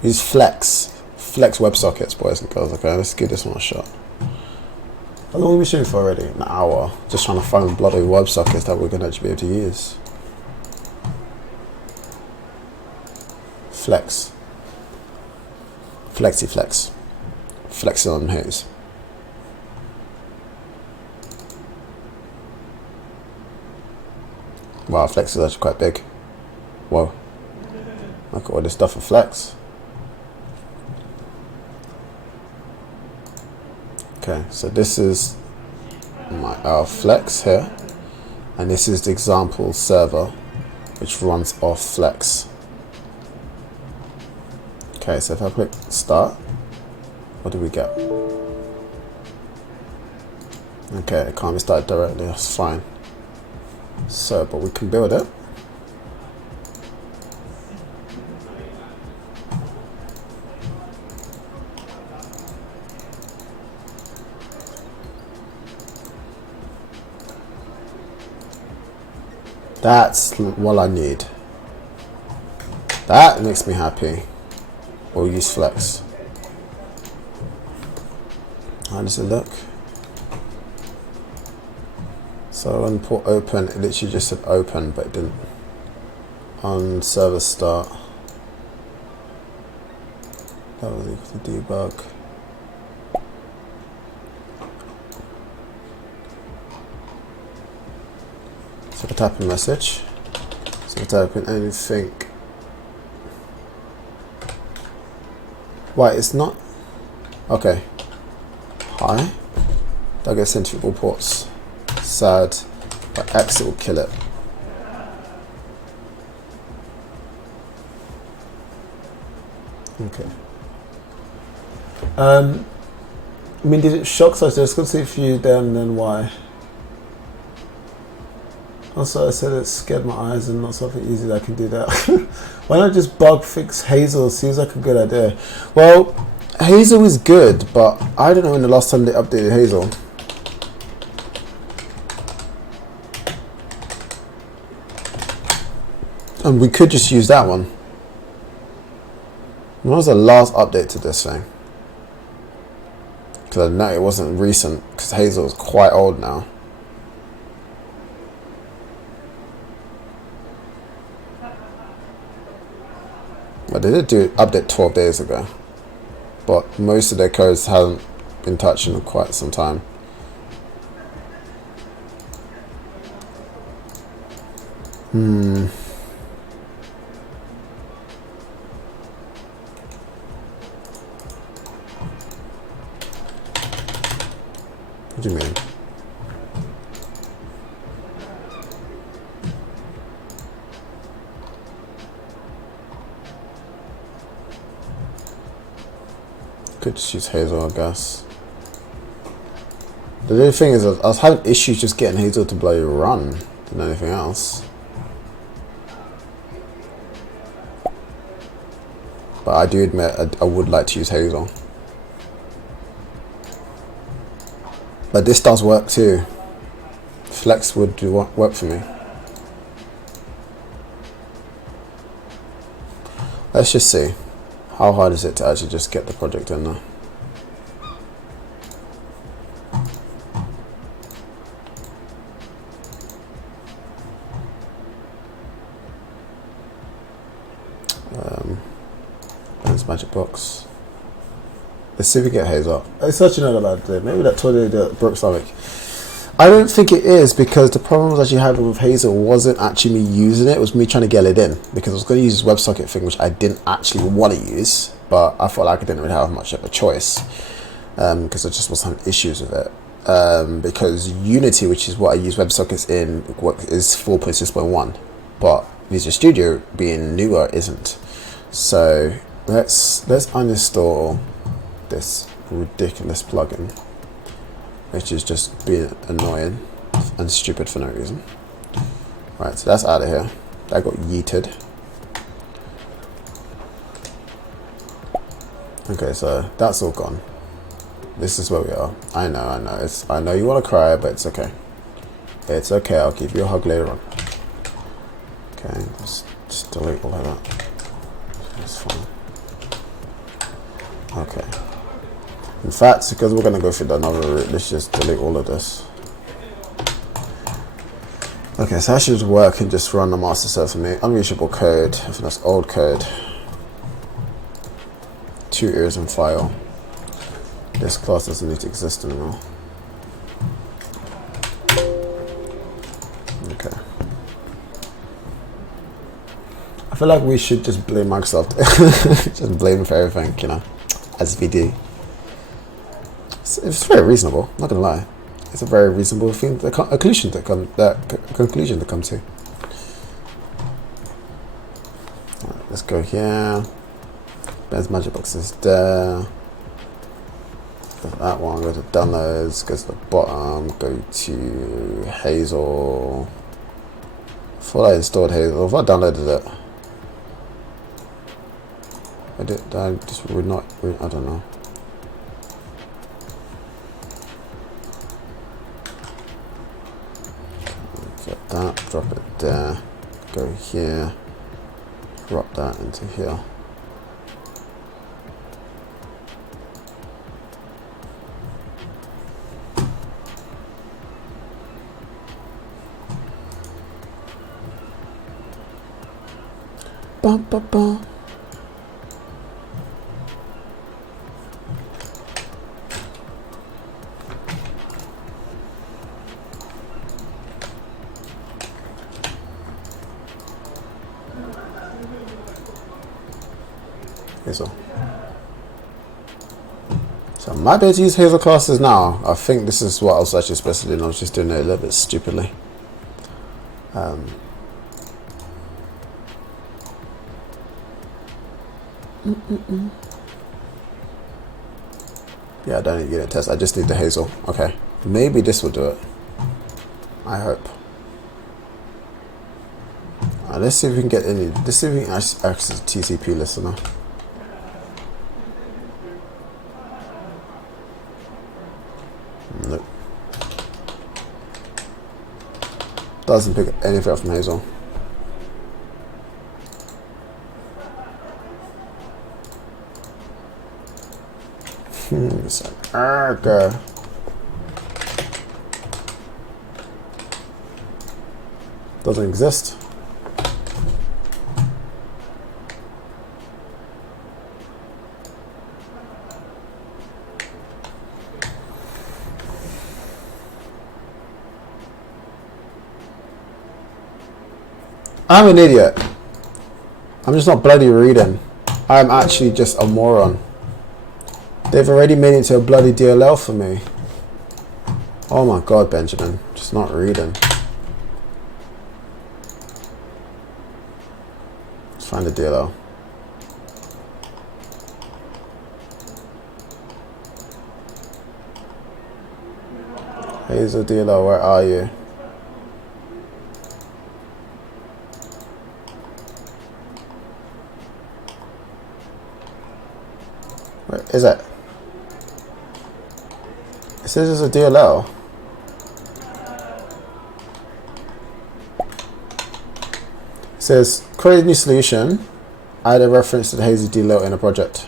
Use Flex. Flex WebSockets, boys and girls. Okay, let's give this one a shot. How long have we been shooting for already? An hour. Just trying to find bloody WebSockets that we're going to actually be able to use. Flex. FlexiFlex. Flexing on haze. Wow, Flex is actually quite big. Whoa. Look at all this stuff for Flex. Okay, so this is our Flex here. And this is the example server which runs off Flex. Okay, so if I click start, what do we get? Okay, it can't be started directly, that's fine. So, but we can build it. That's what I need. That makes me happy. We'll use Flex. How does it look? So on port open, it literally just said open, but it didn't. On server start, that was equal to debug. So I type a message. So I type in anything. Why it's not? Okay. Hi. That gets sent to all ports. Sad. But X it will kill it. Okay. I mean, did it shock? So let's go see if you then why. Also, I said it scared my eyes and not something easy that I can do that. Why not just bug fix Hazel? Seems like a good idea. Well, Hazel is good, but I don't know when the last time they updated Hazel. And we could just use that one. When was the last update to this thing? Because I know it wasn't recent, because Hazel is quite old now. But they did do update 12 days ago. But most of their codes haven't been touched in quite some time. do you mean? Could just use Hazel, I guess. The other thing is, I was having issues just getting Hazel to bloody run than anything else. But I do admit, I would like to use Hazel. But this does work too. Flex would do work for me. Let's just see. How hard is it to actually just get the project in there? Magic box. Let's see if we get Hazel. It's such another bad day. Maybe that told you that broke stomach. I don't think it is, because the problem I was actually having with Hazel wasn't actually me using it. It was me trying to get it in, because I was going to use this WebSocket thing, which I didn't actually want to use, but I felt like I didn't really have much of a choice, because I just was having issues with it. Because Unity, which is what I use WebSockets in, is 4.6.1, but Visual Studio, being newer, isn't. So let's uninstall this ridiculous plugin, which is just being annoying and stupid for no reason. Right, so that's out of here. That got yeeted. Okay, so that's all gone. This is where we are. I know. I know you want to cry, but it's okay. It's okay. I'll give you a hug later on. Okay, just delete all of that. That's fine. Okay. In fact, because we're going to go through another route, let's just delete all of this. Okay, so that should work and just run the master server for me. Unreachable code. I think that's old code. 2 errors in file. This class doesn't need to exist anymore. Okay. I feel like we should just blame Microsoft. Just blame for everything, you know, as we do. It's very reasonable, not gonna lie. It's a very reasonable thing, conclusion to come to. Right, let's go here. Ben's magic box is there. That one, go to downloads, go to the bottom, go to Hazel. I thought I installed Hazel. If I downloaded it, I just would not. I don't know. Get that, drop it there, go here, drop that into here. Bum, bum, bum. Hazel. So I might be able to use Hazel classes now. I think this is what I was actually supposed to do, and I was just doing it a little bit stupidly. Yeah, I don't need to get a test. I just need the Hazel. Okay, maybe this will do it. I hope. Let's see if we can get any. Let's see if we can access TCP listener. Nope. Doesn't pick anything up from Hazel. It's like, okay. Doesn't exist. I'm an idiot. I'm just not bloody reading. I'm actually just a moron. They've already made it into a bloody DLL for me. Oh my god, Benjamin. Just not reading. Let's find the dealer. Hazel dealer, where are you? Where is it? It says it's a DLL. It says create a new solution. Add a reference to the Hazel DLL in a project.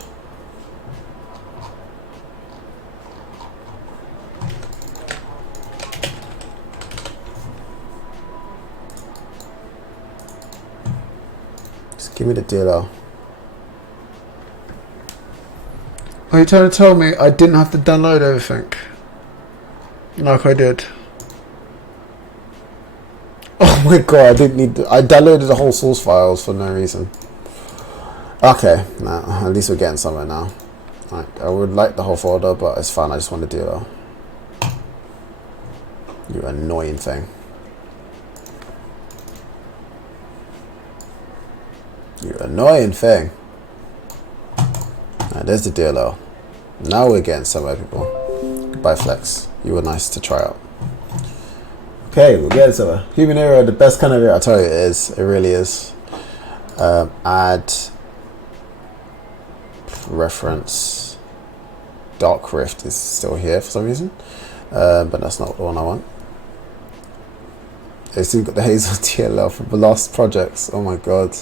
Just give me the DLL. Are you trying to tell me I didn't have to download everything? Like I did. Oh my god, I didn't need to, I downloaded the whole source files for no reason. Okay, nah, at least we're getting somewhere now. Like, I would like the whole folder, but it's fine, I just want to do it. You annoying thing. You annoying thing. Right, there's the DLL. Now we're getting somewhere, people. Goodbye, Flex. You were nice to try out. Okay, we're getting somewhere. Human error, the best kind of error. I tell you, it is. It really is. Add reference. Dark Rift is still here for some reason, but that's not the one I want. It's still got the Hazel DLL from the last projects. Oh my god,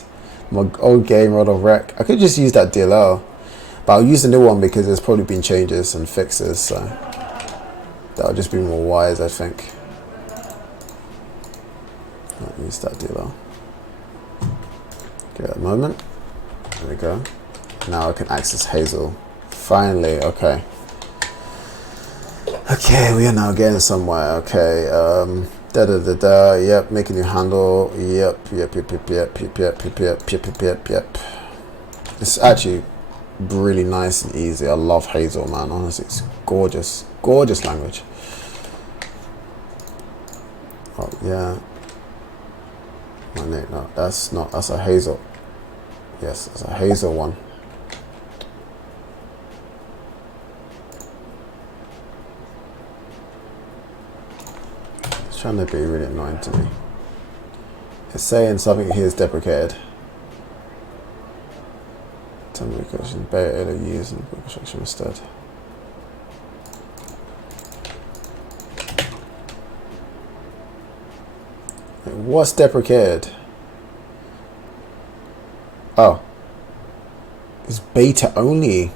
my old game Rod of Wreck. I could just use that DLL. But I'll use the new one because there's probably been changes and fixes, so that'll just be more wise, I think. I'll use that DLL. Give it a moment. There we go. Now I can access Hazel. Finally, okay. Okay, we are now getting somewhere. Okay, yep, make a new handle. Yep. It's actually really nice and easy. I love Hazel, man. Honestly, it's gorgeous. Gorgeous language. Oh, yeah. No, that's not. That's a Hazel. Yes, it's a Hazel one. It's trying to be really annoying to me. It's saying something here is deprecated. Better to use in construction instead. What's deprecated? Oh, it's beta only.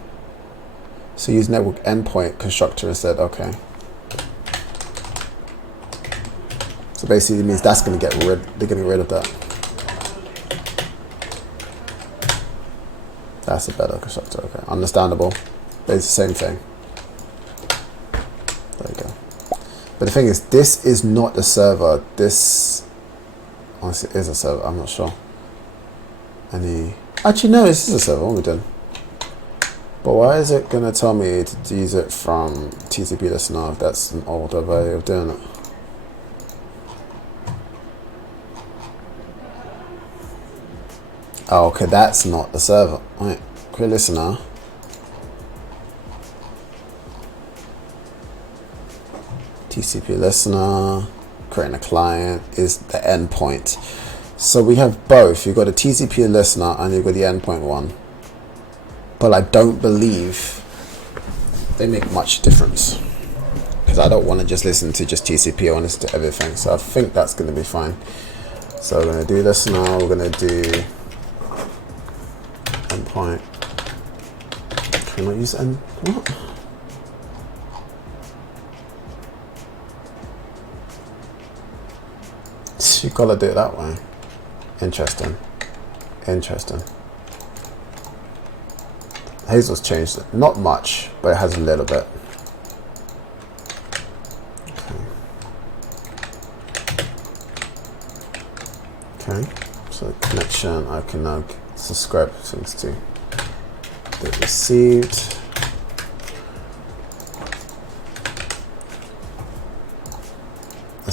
So use network endpoint constructor instead. Okay. So basically, it means that's going to get rid. They're getting rid of that. That's a better constructor, okay. Understandable. But it's the same thing. There you go. But the thing is, this is not the server. This honestly is a server, I'm not sure. Actually no, this is a server, what are we doing? But why is it gonna tell me to use it from TCP listener if that's an older way of doing it? Oh, okay, that's not the server. Right, create listener. TCP listener, creating a client is the endpoint. So we have both. You've got a TCP listener and you've got the endpoint one. But I don't believe they make much difference. Because I don't want to just listen to just TCP, I want to listen to everything. So I think that's going to be fine. So we're going to do this now. We're going to do endpoint. Can I use end? What? You gotta do it that way. Interesting. Interesting. Hazel's changed it. Not much, but it has a little bit. Okay. So connection, I can now subscribe things to the received.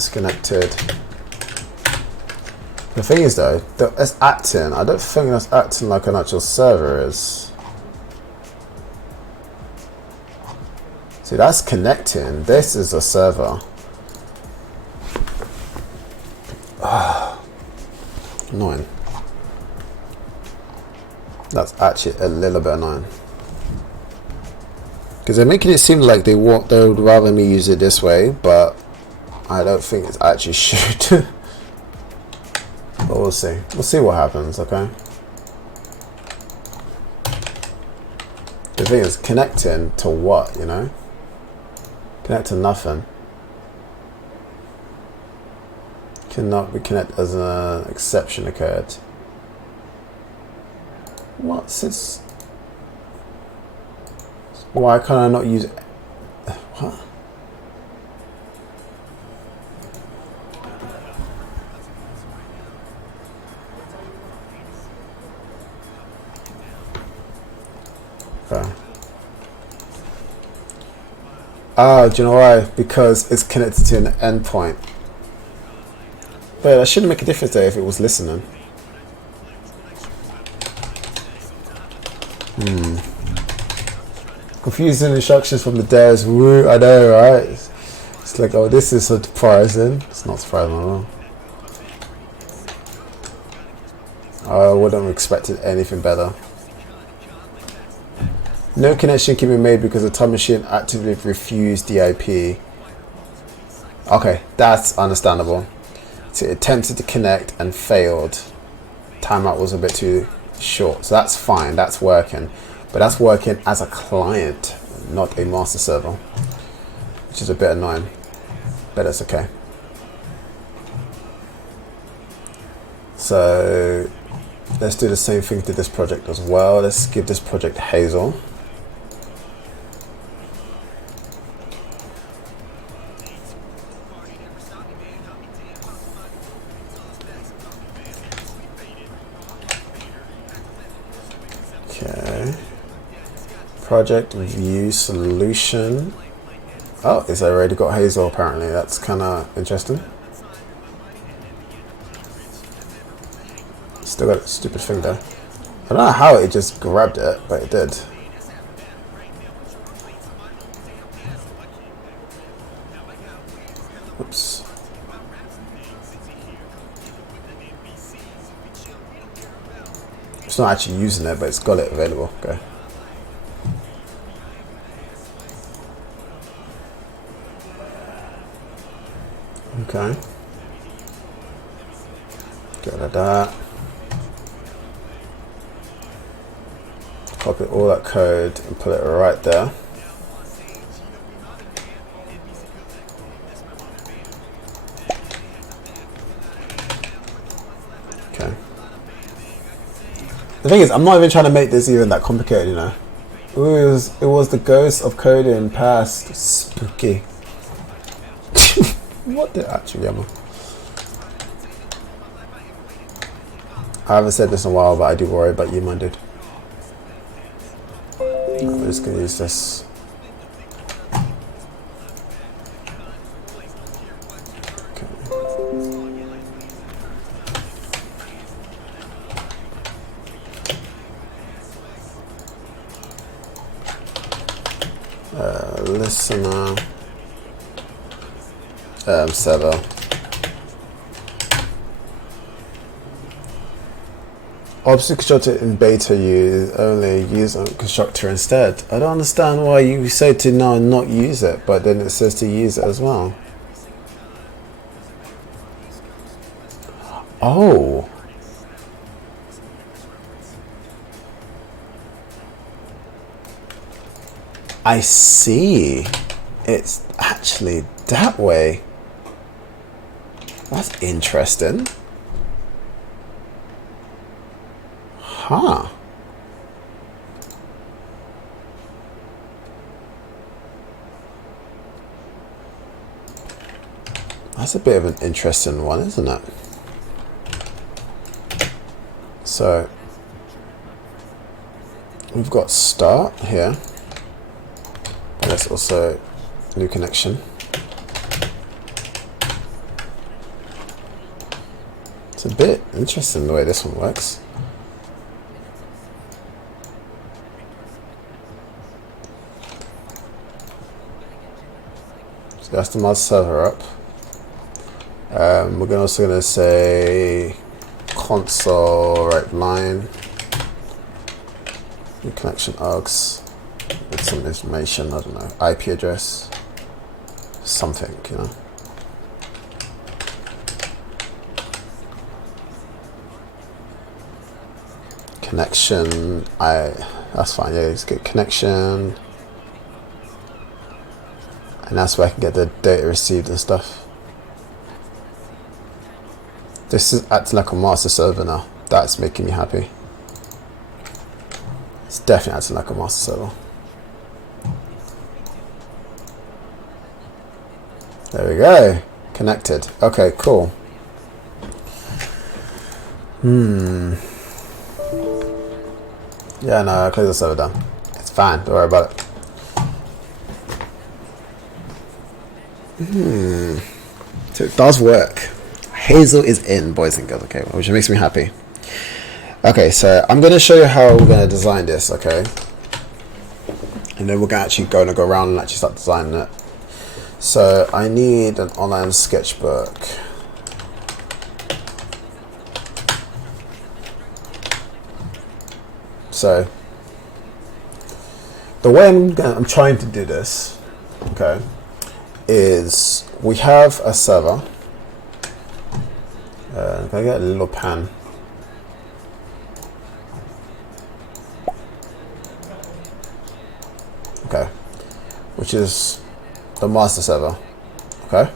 It's connected. The thing is though, that's acting. I don't think that's acting like an actual server is. See, that's connecting. This is a server. Annoying. That's actually a little bit annoying. Because they're making it seem like they would rather me use it this way, but I don't think it's actually should. But we'll see. We'll see what happens, okay? The thing is, connecting to what, you know? Connect to nothing. Cannot be connected as an exception occurred. What? Since... Why can't I not use it? What? Okay. Oh, do you know why? Because it's connected to an endpoint. But that shouldn't make a difference there if it was listening. Confusing instructions from the devs. Woo, I know, right? It's like, oh, this is surprising. It's not surprising at all. I wouldn't have expected anything better. No connection can be made because the time machine actively refused the IP. Okay, that's understandable. So it attempted to connect and failed. Timeout was a bit too short. So that's fine, that's working. But that's working as a client, not a master server. Which is a bit annoying. But that's okay. So let's do the same thing to this project as well. Let's give this project Hazel. Okay. Project view solution. Oh, it's already got Hazel apparently. That's kind of interesting. Still got a stupid thing there. I don't know how it just grabbed it, but it did. Oops. It's not actually using it, but it's got it available. Okay. Okay. Get rid of that. Copy all that code and put it right there. Okay. The thing is, I'm not even trying to make this even that complicated, you know. It was the ghost of coding past. Spooky. What the actually am I? I haven't said this in a while, but I do worry about you, my dude. I'm just gonna use this. Okay. Listener. Server. Object constructor in beta use only use on constructor instead. I don't understand why you say to now not use it, but then it says to use it as well. Oh. I see. It's actually that way. That's interesting. Huh. That's a bit of an interesting one, isn't it? So we've got start here. But let's also new connection. It's a bit interesting the way this one works. So that's the mod server up. We're also going to say console right line, connection args with some information, I don't know, IP address, something, you know. Connection, that's fine, yeah, let's get connection. And that's where I can get the data received and stuff. This is acting like a master server now. That's making me happy. It's definitely acting like a master server. There we go. Connected. Okay, cool. Yeah, no, close the server down. It's fine. Don't worry about it. So it does work. Hazel is in, boys and girls, okay, which makes me happy. Okay, so I'm going to show you how we're going to design this, okay? And then we're actually going to go around and actually start designing it. So I need an online sketchbook. So the way I'm trying to do this, okay, is we have a server. Can I get a little pan? Okay, which is the master server. Okay,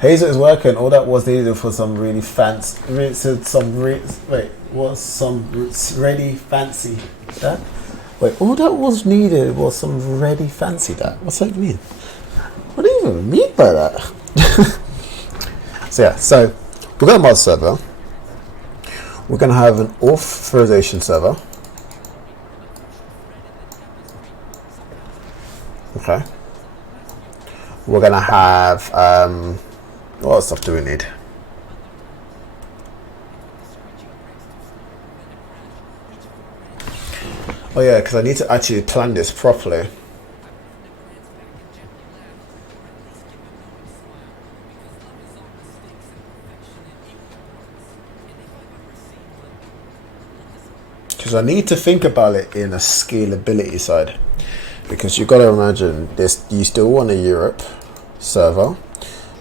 Hazel is working. All that was needed for some really fancy. Really fancy that. Wait, all that was needed was some ready fancy that. What's that mean? What do you even mean by that? So yeah, so we're going to mod server. We're going to have an authorization server. Okay. We're going to have what stuff do we need? Oh yeah, because I need to actually plan this properly. Because I need to think about it in a scalability side. Because you've got to imagine this, you still want a Europe server,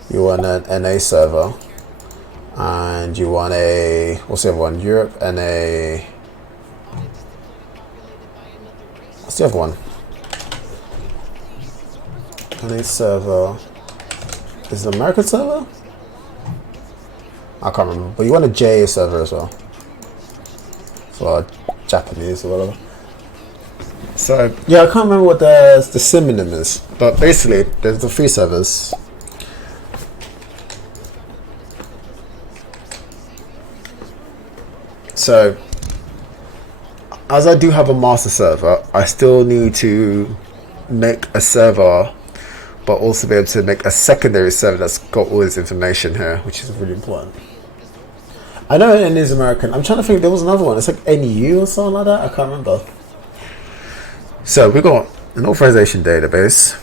you want an NA server, and you want a, what's the other one? Europe, NA, what's the other one? NA server, is it an American server? I can't remember, but you want a JA server as well. So Japanese or whatever. So yeah, I can't remember what the synonym is, but basically there's the 3 servers. So as I do have a master server, I still need to make a server, but also be able to make a secondary server that's got all this information here, which is really important. I know it is American. I'm trying to think, there was another one. It's like NU or something like that. I can't remember. So we got an authorization database.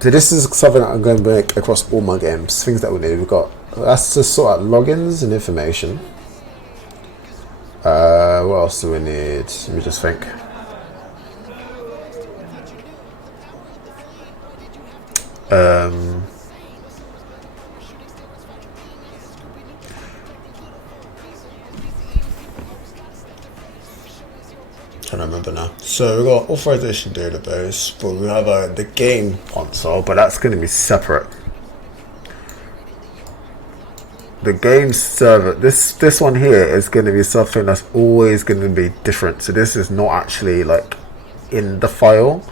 So this is something that I'm going to make across all my games. Things that we need. We've got, that's to sort out logins and information. What else do we need? Let me just think. I don't remember now. So we've got authorization database, but we have the game console, but that's going to be separate. The game server, this one here is going to be something that's always going to be different. So this is not actually like in the file,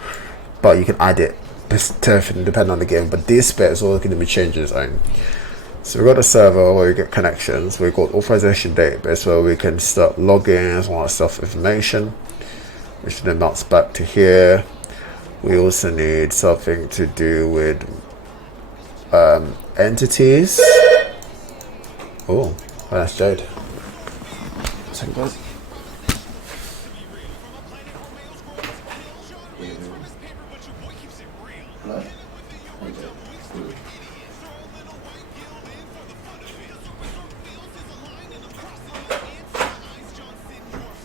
but you can add it depending on the game. But this bit is always going to be changed its own. So we've got a server where we get connections. We've got authorization database where we can start logins, all that stuff, information, which then bounce back to here. We also need something to do with entities. Oh, that's Jade. Second guys. Hello.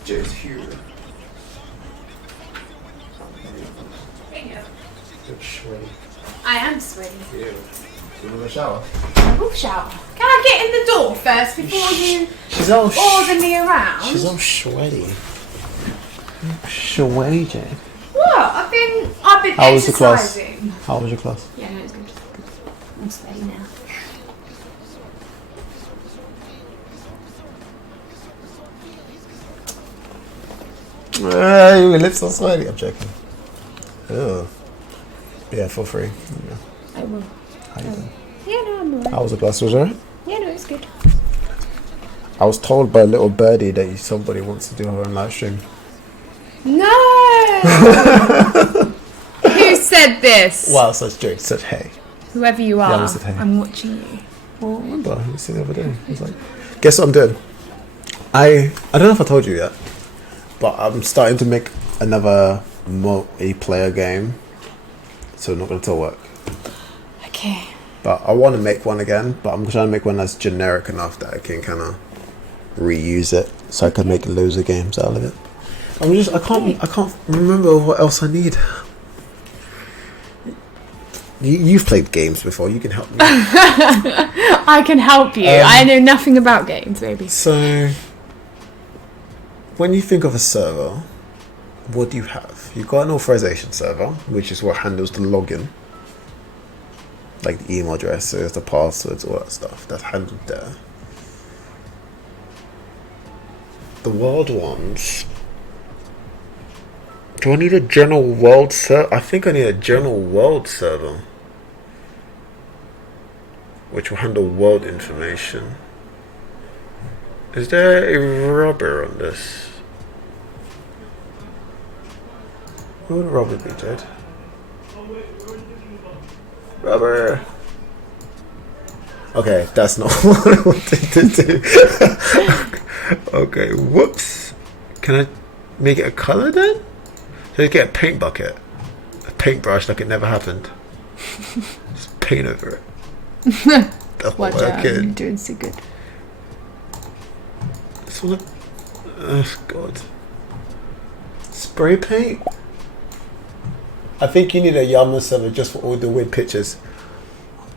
Jade's here. You're sweaty. I am sweaty. Yeah. You want a shower? I will shower. Can I get in the door first before you order me around? She's all sweaty. Sweaty, Jade. What? I've been How was the class? exercising. How was your class? Yeah, no, it's good. I'm sweaty now. Your lips are sweaty. I'm joking. Ugh. Yeah, feel free. Yeah. I will. How you doing? Yeah, no, I'm alright. How was the class? Was it alright? Yeah, no, it's good. I was told by a little birdie that somebody wants to do her own live stream. No! Who said this? Wow, such Jade said hey. Whoever you are, Yeah, I said hey. I'm watching you. Well, remember, you see the other day. He's like, guess what I'm doing? I don't know if I told you yet, but I'm starting to make another multiplayer game. So not going to work. Okay. But I want to make one again, but I'm trying to make one that's generic enough that I can kind of reuse it, so I can make loads of games out of it. I can't remember what else I need. You've played games before. You can help me. I can help you. I know nothing about games, baby. So, when you think of a server, what do you have? You've got an authorization server, which is what handles the login. Like the email addresses, the passwords, all that stuff. That's handled there. The world ones. Do I need a general world server? I think I need a general world server, which will handle world information. Is there a rubber on this? Who would rubber be, Jed? Rubber. Okay, that's not what I wanted to do. Okay, whoops. Can I make it a color then? So you get a paint bucket, a paintbrush like it never happened. Just paint over it. That's Watch out, you're working. doing so good. This one, oh god. Spray paint? I think you need a Yama server just for all the weird pictures.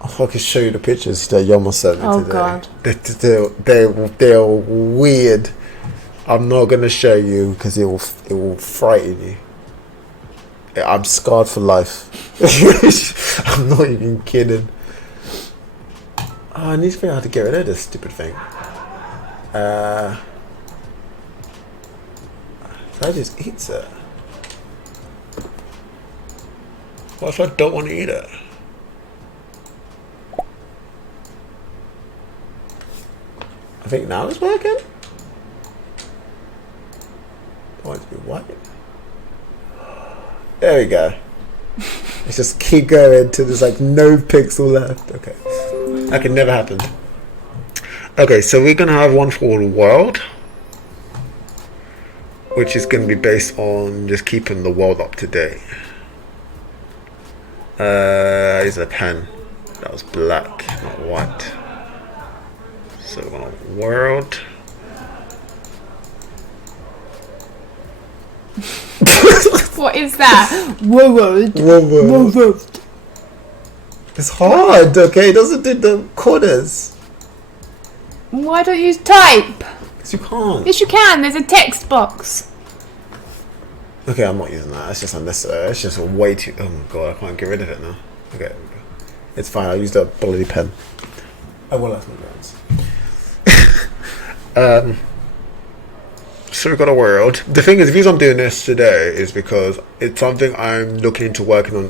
Oh, I can show you the pictures. The Yama server Oh today. god. They're weird. I'm not gonna show you because it will frighten you. I'm scarred for life. I'm not even kidding. Oh, I need to figure out how to get rid of this stupid thing. That just eats it. What if I don't want to eat it? I think now it's working. I want it to be white. There we go. Let's just keep going till there's like no pixel left. Okay. That can never happen. Okay, so we're going to have one for the world, which is going to be based on just keeping the world up to date. Here's a pen. That was black, not white. So we're going to world. What is that? World. World. It's hard, okay? It doesn't do the corners. Why don't you type? Because you can't. Yes, you can. There's a text box. Okay, I'm not using that. It's just unnecessary. It's just way too... Oh my god, I can't get rid of it now. Okay. It's fine. I'll use the bloody pen. I will have my grounds. So we've got a world. The thing is, the reason I'm doing this today is because it's something I'm looking into working on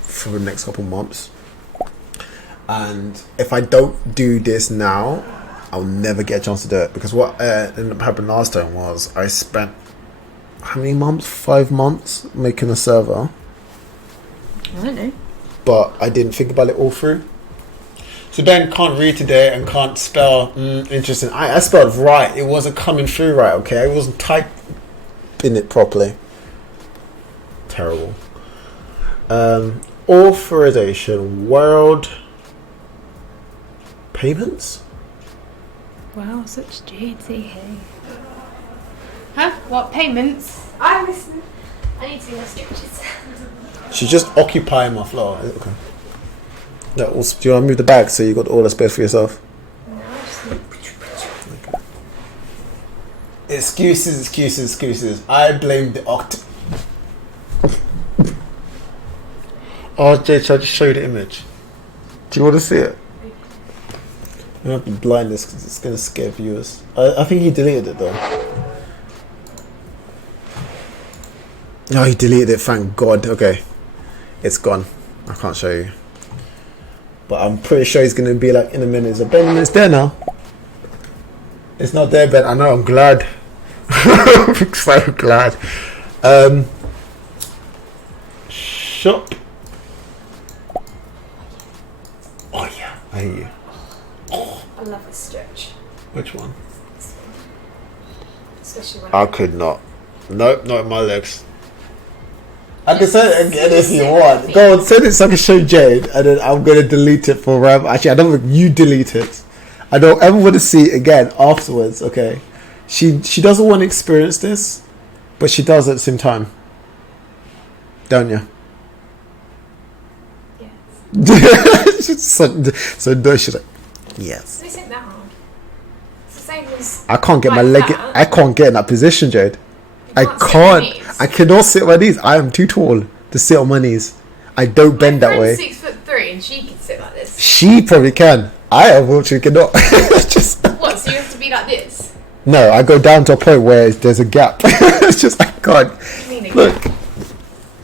for the next couple months. And if I don't do this now, I'll never get a chance to do it. Because what ended up happening last time was I spent, how many months? 5 months making a server. I don't know. But I didn't think about it all through. So Ben can't read today and can't spell. Interesting. I spelled right. It wasn't coming through right. Okay, I wasn't typing it properly. Terrible. Authorization. World payments. Wow, such JT. Huh? What payments? I'm listening. I need to do my stitches. She's just occupying my floor. Okay. No, also, do you want to move the bag so you got all the space for yourself? No, I just need... Okay. Excuses. I blame the Oh, Jade, should I just show you the image? Do you want to see it? I have to blind this because it's going to scare viewers. I think he deleted it though. No, he deleted it, thank God. Okay. It's gone. I can't show you. But I'm pretty sure he's going to be like in a minute. So Ben, it's there now. It's not there, Ben. I know, I'm glad. I'm so glad. Shop. Oh yeah, I hear you. I love a stretch. Which one? Especially when I could not. Nope, not in my legs. I can say it again if you want. Go on, send it so I can show Jade, and then I'm gonna delete it forever. Actually, I don't think you delete it. I don't ever want to see it again afterwards. Okay, she doesn't want to experience this, but she does at the same time. Don't you? Yes. so no, she's like, yes. This isn't that hard. It's the same as... I can't get like my leg. that. I can't get in that position, Jade. I can't. I cannot sit on my knees. I am too tall to sit on my knees. I don't bend that way. 6'3" and she can sit like this. She probably can. I unfortunately cannot. Just What? So you have to be like this? no. I go down to a point where there's a gap. It's just I can't. What do you mean Look. again?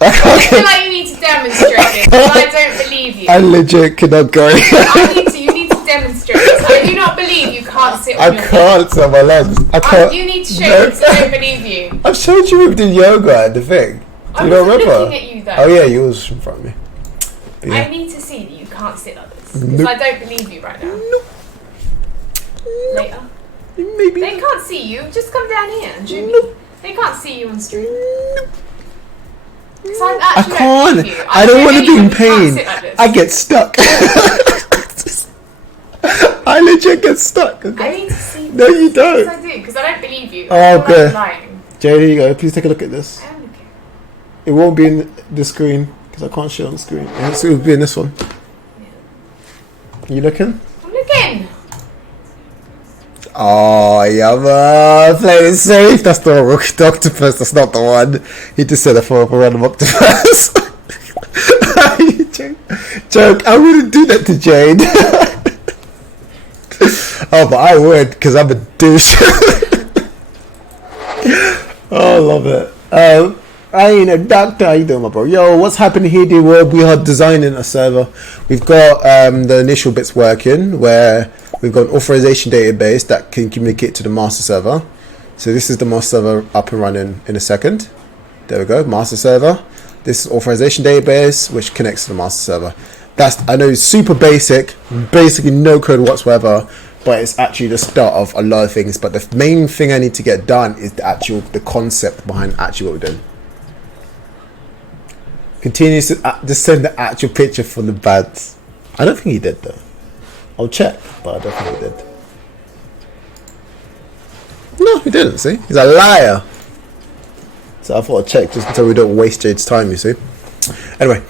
I I can't feel get, like you need to demonstrate this. I don't believe you. I legit cannot go. You need to demonstrate this. I do not believe you can't sit on I your can't sit on my legs. I can't. You need to show No. me because I don't believe you. I've showed you with the yoga and the thing. Do I you not wasn't remember? looking at you though. Oh yeah, you was in front of me. But yeah. I need to see that you can't sit like this because Nope. I don't believe you right now. Nope. Later. Maybe. They can't see you. Just come down here and show me. Nope. They can't see you on stream. Nope. Because I I actually can't. don't believe you. I don't want to be in anyone who can't pain. sit like this. I get stuck. I legit get stuck. I Okay? need to see. No, you don't. Yes, I do because I don't believe you. Oh, I feel like good. you're lying. Jay, here you go. Please take a look at this. I am looking. It won't be in the screen because I can't show it on the screen. It will be in this one. You looking? I'm looking. Oh, yeah, man. Play it safe. That's the octopus. That's not the one. He just said a for a random octopus. Joke. I wouldn't do that to Jade. Oh, but I would because I'm a douche. Oh, I love it. I ain't a doctor. How you doing, my bro? Yo, what's happening here, dear world? We are designing a server. We've got the initial bits working where we've got an authorization database that can communicate to the master server. So this is the master server up and running in a second. There we go, master server. This is authorization database which connects to the master server. That's, I know, it's super basic, basically no code whatsoever, but it's actually the start of a lot of things. But the main thing I need to get done is the concept behind actually what we're doing. Continues to just send the actual picture for the bands. I don't think he did though. I'll check, but I don't think he did. No, he didn't. See, he's a liar. So I thought I'd check just until we don't waste Jade's time. You see. Anyway,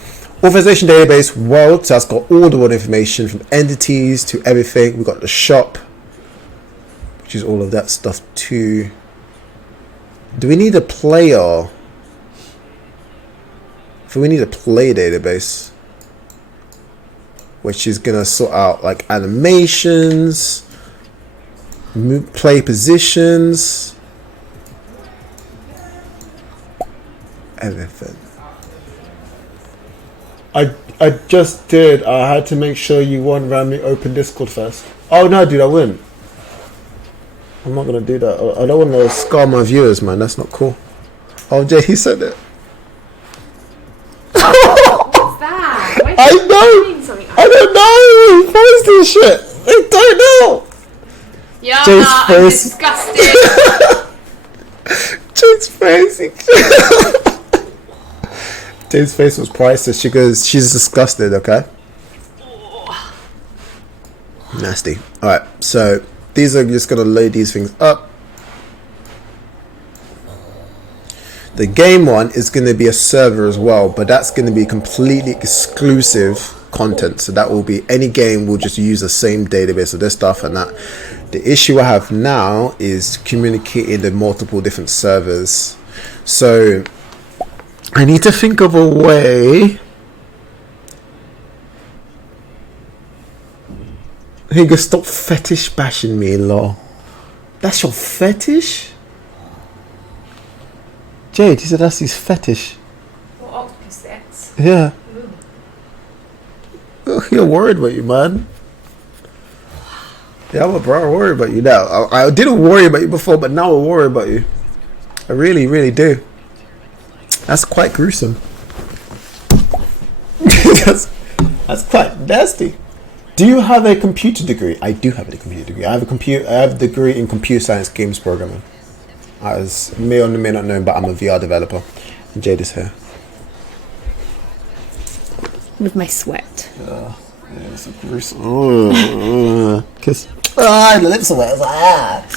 authorization database world. So that's got all the world information from entities to everything. We've got the shop, which is all of that stuff too. Do we need a player? So we need a play database, which is gonna sort out like animations, play positions, everything. I just did. I had to make sure you won't randomly open Discord first. Oh no, dude, I wouldn't. I'm not gonna do that. I don't want to scar my viewers, man. That's not cool. Oh, Jay, he said it. What's that? I know. I don't know. post this shit? I don't know. Yeah, Jade's I'm face. disgusted. Jade's face. Jade's face was priceless. She goes, she's disgusted, okay? Nasty. Alright, so these are just gonna load these things up. The game one is going to be a server as well, but that's going to be completely exclusive content. So that will be any game will just use the same database of this stuff and that. The issue I have now is communicating the multiple different servers. So I need to think of a way. Hey, go stop fetish bashing me, lol. That's your fetish? Jade, he said that's his fetish. What octopus that's? Yeah. Oh, you're worried about you, man. Yeah, I'm worried about you now. I didn't worry about you before, but now I worry about you. I really, really do. That's quite gruesome. that's quite nasty. Do you have a computer degree? I do have a computer degree. I have a degree in computer science games programming. As may or may not know, but I'm a VR developer. And Jade is here. With my sweat. Yeah, it's gruesome. Kiss. The lips are wet.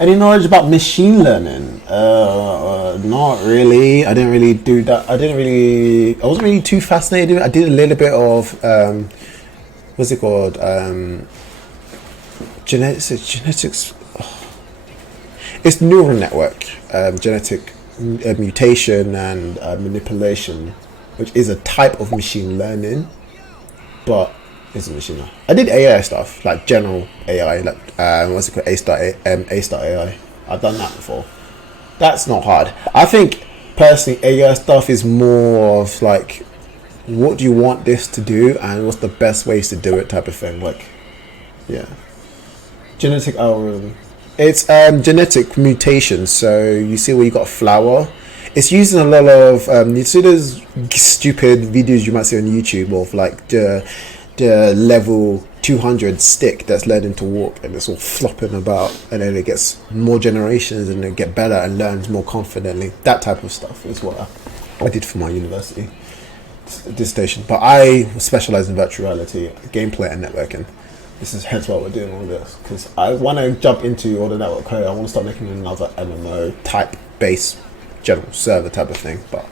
Any knowledge about machine learning? Not really. I didn't really do that. I wasn't really too fascinated. I did a little bit of what's it called? Genetics. It's neural network, genetic mutation and manipulation, which is a type of machine learning, but it's a machine learning. I did AI stuff, like general AI, like what's it called, A-star AI. I've done that before. That's not hard. I think personally, AI stuff is more of like, what do you want this to do, and what's the best ways to do it, type of thing. Like, yeah, genetic algorithm. It's genetic mutation. So you see where you got a flower. It's using a lot of you see those stupid videos you might see on YouTube of like the level 200 stick that's learning to walk and it's all flopping about, and then it gets more generations and it get better and learns more confidently. That type of stuff is what I did for my university dissertation. But I specialize in virtual reality, gameplay, and networking. This is hence why we're doing all this, because I want to jump into all the network code. I want to start making another MMO type base general server type of thing, but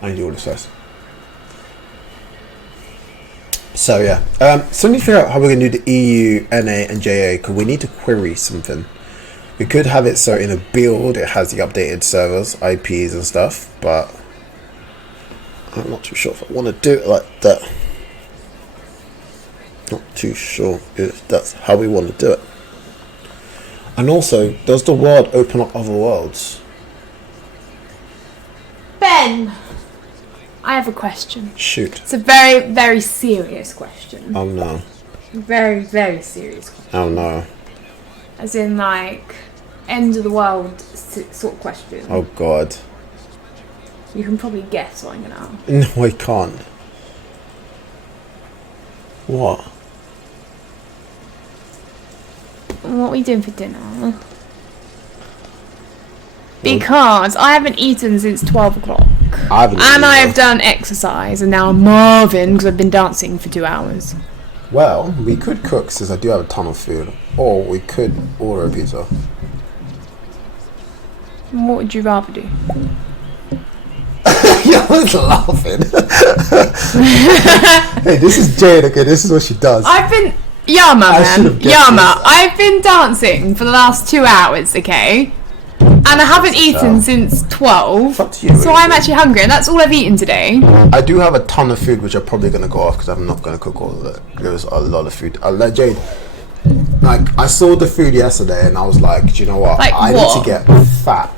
I need to do all this first. So yeah, so we need to figure out how we're going to do the EU, NA and JA, because we need to query something. We could have it so in a build it has the updated servers, IPs and stuff, but I'm not too sure if I want to do it like that. Not too sure if that's how we want to do it. And also, does the world open up other worlds? Ben, I have a question. Shoot. It's a very, very serious question. Oh no. Very, very serious question. Oh no. As in, like, end of the world sort of question. Oh god. You can probably guess what I'm going to ask. No, I can't. What? What are we doing for dinner? Because I haven't eaten since 12 o'clock. And I have done exercise, and now I'm Marvin because I've been dancing for 2 hours. Well, we could cook since I do have a ton of food. Or we could order a pizza. What would you rather do? Yeah, I was laughing. Hey, this is Jade, okay? This is what she does. I've been dancing for the last 2 hours, okay? And I haven't eaten since 12. So I'm actually hungry, and that's all I've eaten today. I do have a ton of food, which I'm probably going to go off because I'm not going to cook all of it. There's a lot of food. I'll let Jade. Like, I saw the food yesterday, and I was like, do you know what? Like I what? need to get fat.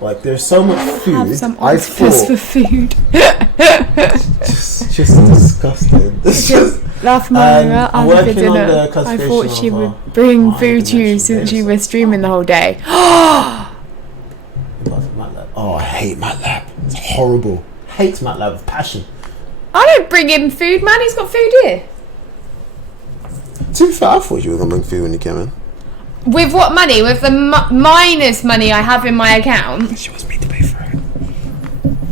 Like there's so much food. Have some I octopus for food. just disgusting. It's just. Laugh Mara after dinner. I thought she would bring food to you since you were streaming the whole day. Oh, I hate MATLAB. It's horrible. Hate MATLAB with passion. I don't bring him food, man. He's got food here. To be fair, I thought you were going to bring food when you came in. With what money? With the minus money I have in my account? She wants me to pay for it.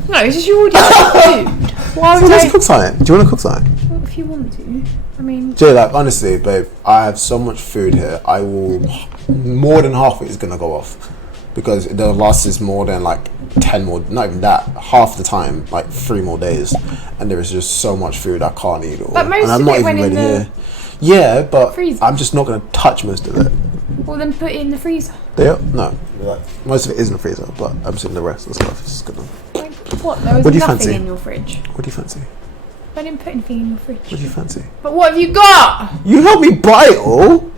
No, it's just you already have food. Why would let's cook something. Do you want to cook something? Well, if you want to. I mean... Jay, like, honestly, babe, I have so much food here. I will... More than half of it is going to go off. Because it'll last us more than, like, 10 more... Not even that. Half the time. Like, 3 more days. And there is just so much food I can't eat it all. But most and I'm of not it even went in ready the here. Yeah, but freezer. I'm just not going to touch most of it. Well, then put it in the freezer. Yeah? No. Most of it is in the freezer, but I'm seeing the rest of the stuff. It's good. Like, what? There was What do you nothing fancy? in your fridge. What do you fancy? I didn't put anything in your fridge. What do you fancy? But what have you got? You helped me buy it all.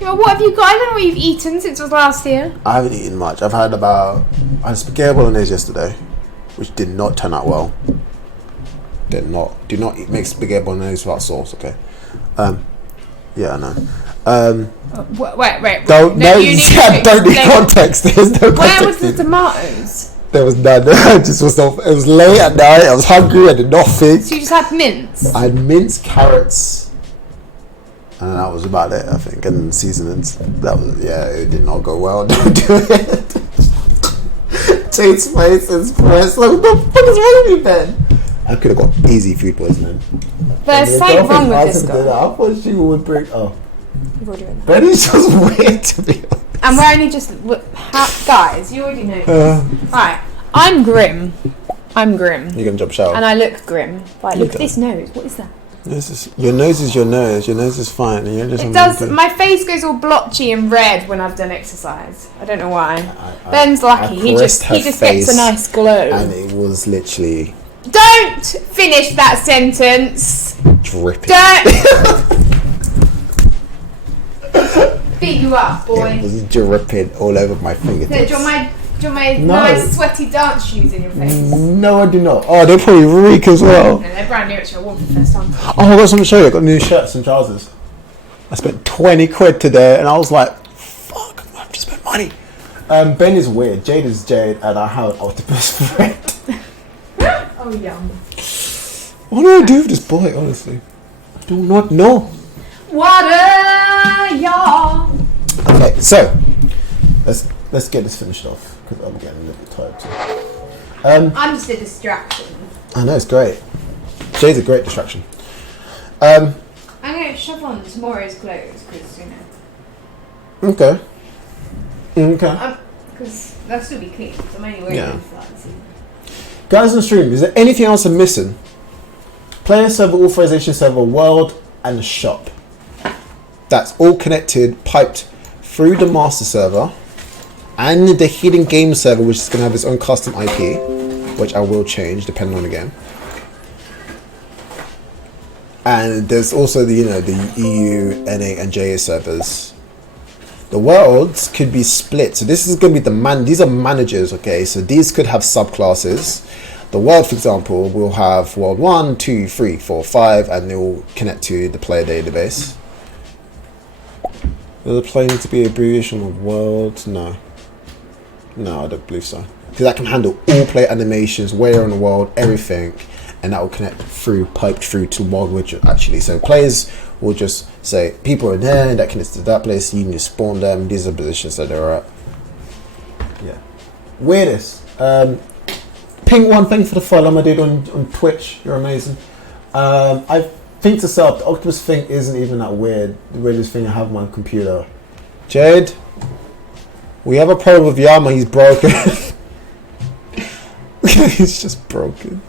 Yeah, but what have you got? I don't know what you've eaten since it was last year. I haven't eaten much. I had spaghetti bolognese yesterday, which did not turn out well. Do not make spaghetti bolognese without sauce, okay? Yeah, I know. Wait. Don't no, need context. There's no context. Where was the tomatoes? There was none. It was late at night. I was hungry. I did not think. So you just had mince? I had minced carrots. And that was about it, I think. And seasonings. It did not go well. Don't do it. Jade's face is pressed. Like, what the fuck is wrong with you, Ben? I could have got easy food poisoning. There's something wrong with this guy. I thought she would bring. Oh. You've already read that. Benny's just weird to be honest. And we're only just... guys, you already know this. Right. I'm grim. You're going to jump shower. And I look grim. Right, look at this nose. What is that? Your nose is your nose. Your nose is fine. And you're just it does. My face goes all blotchy and red when I've done exercise. I don't know why. Ben's lucky. He just gets a nice glow. And it was literally... Don't finish that sentence. Dripping. Don't. Beat you up, boy. It was dripping all over my fingertips. Do you want my nice sweaty dance shoes in your face? No, I do not. Oh, they're probably reek as well. No, they're brand new. Actually, I wore them for the first time. Oh, I got something to show you. I got new shirts and trousers. I spent 20 quid today, and I was like, fuck, I've just spent money. Ben is weird. Jade is Jade, and I have an octopus friend. Oh, yum. What do I do with this boy, honestly? I do not know. Water, y'all. Okay, so let's get this finished off because I'm getting a little tired too. I'm just a distraction. I know, it's great. Jade's a great distraction. I'm going to shove on tomorrow's clothes because, Okay. Because they'll still be clean. So I'm only wearing them for like this evening. Guys on the stream, is there anything else I'm missing? Player server, authorization server, world, and the shop. That's all connected, piped through the master server and the hidden game server, which is going to have its own custom IP, which I will change depending on the game. And there's also the EU, NA, and JA servers. The worlds could be split. So this is going to be these are managers, okay? So these could have subclasses. The world, for example, will have world 1, 2, 3, 4, 5, and they will connect to the player database. Does the player need to be abbreviation of world? No, I don't believe so. Because that can handle all player animations, where in the world, everything, and that will connect piped through to world widget actually. So players will just say people are there, and that connects to that place. You need to spawn them. These are positions that they're at. Yeah, weirdest. Pink one, thank you for the follow. I'm gonna do it on Twitch. You're amazing. I think to set up the octopus thing isn't even that weird. The weirdest thing I have on my computer. Jade, we have a problem with Yama. He's broken. He's just broken.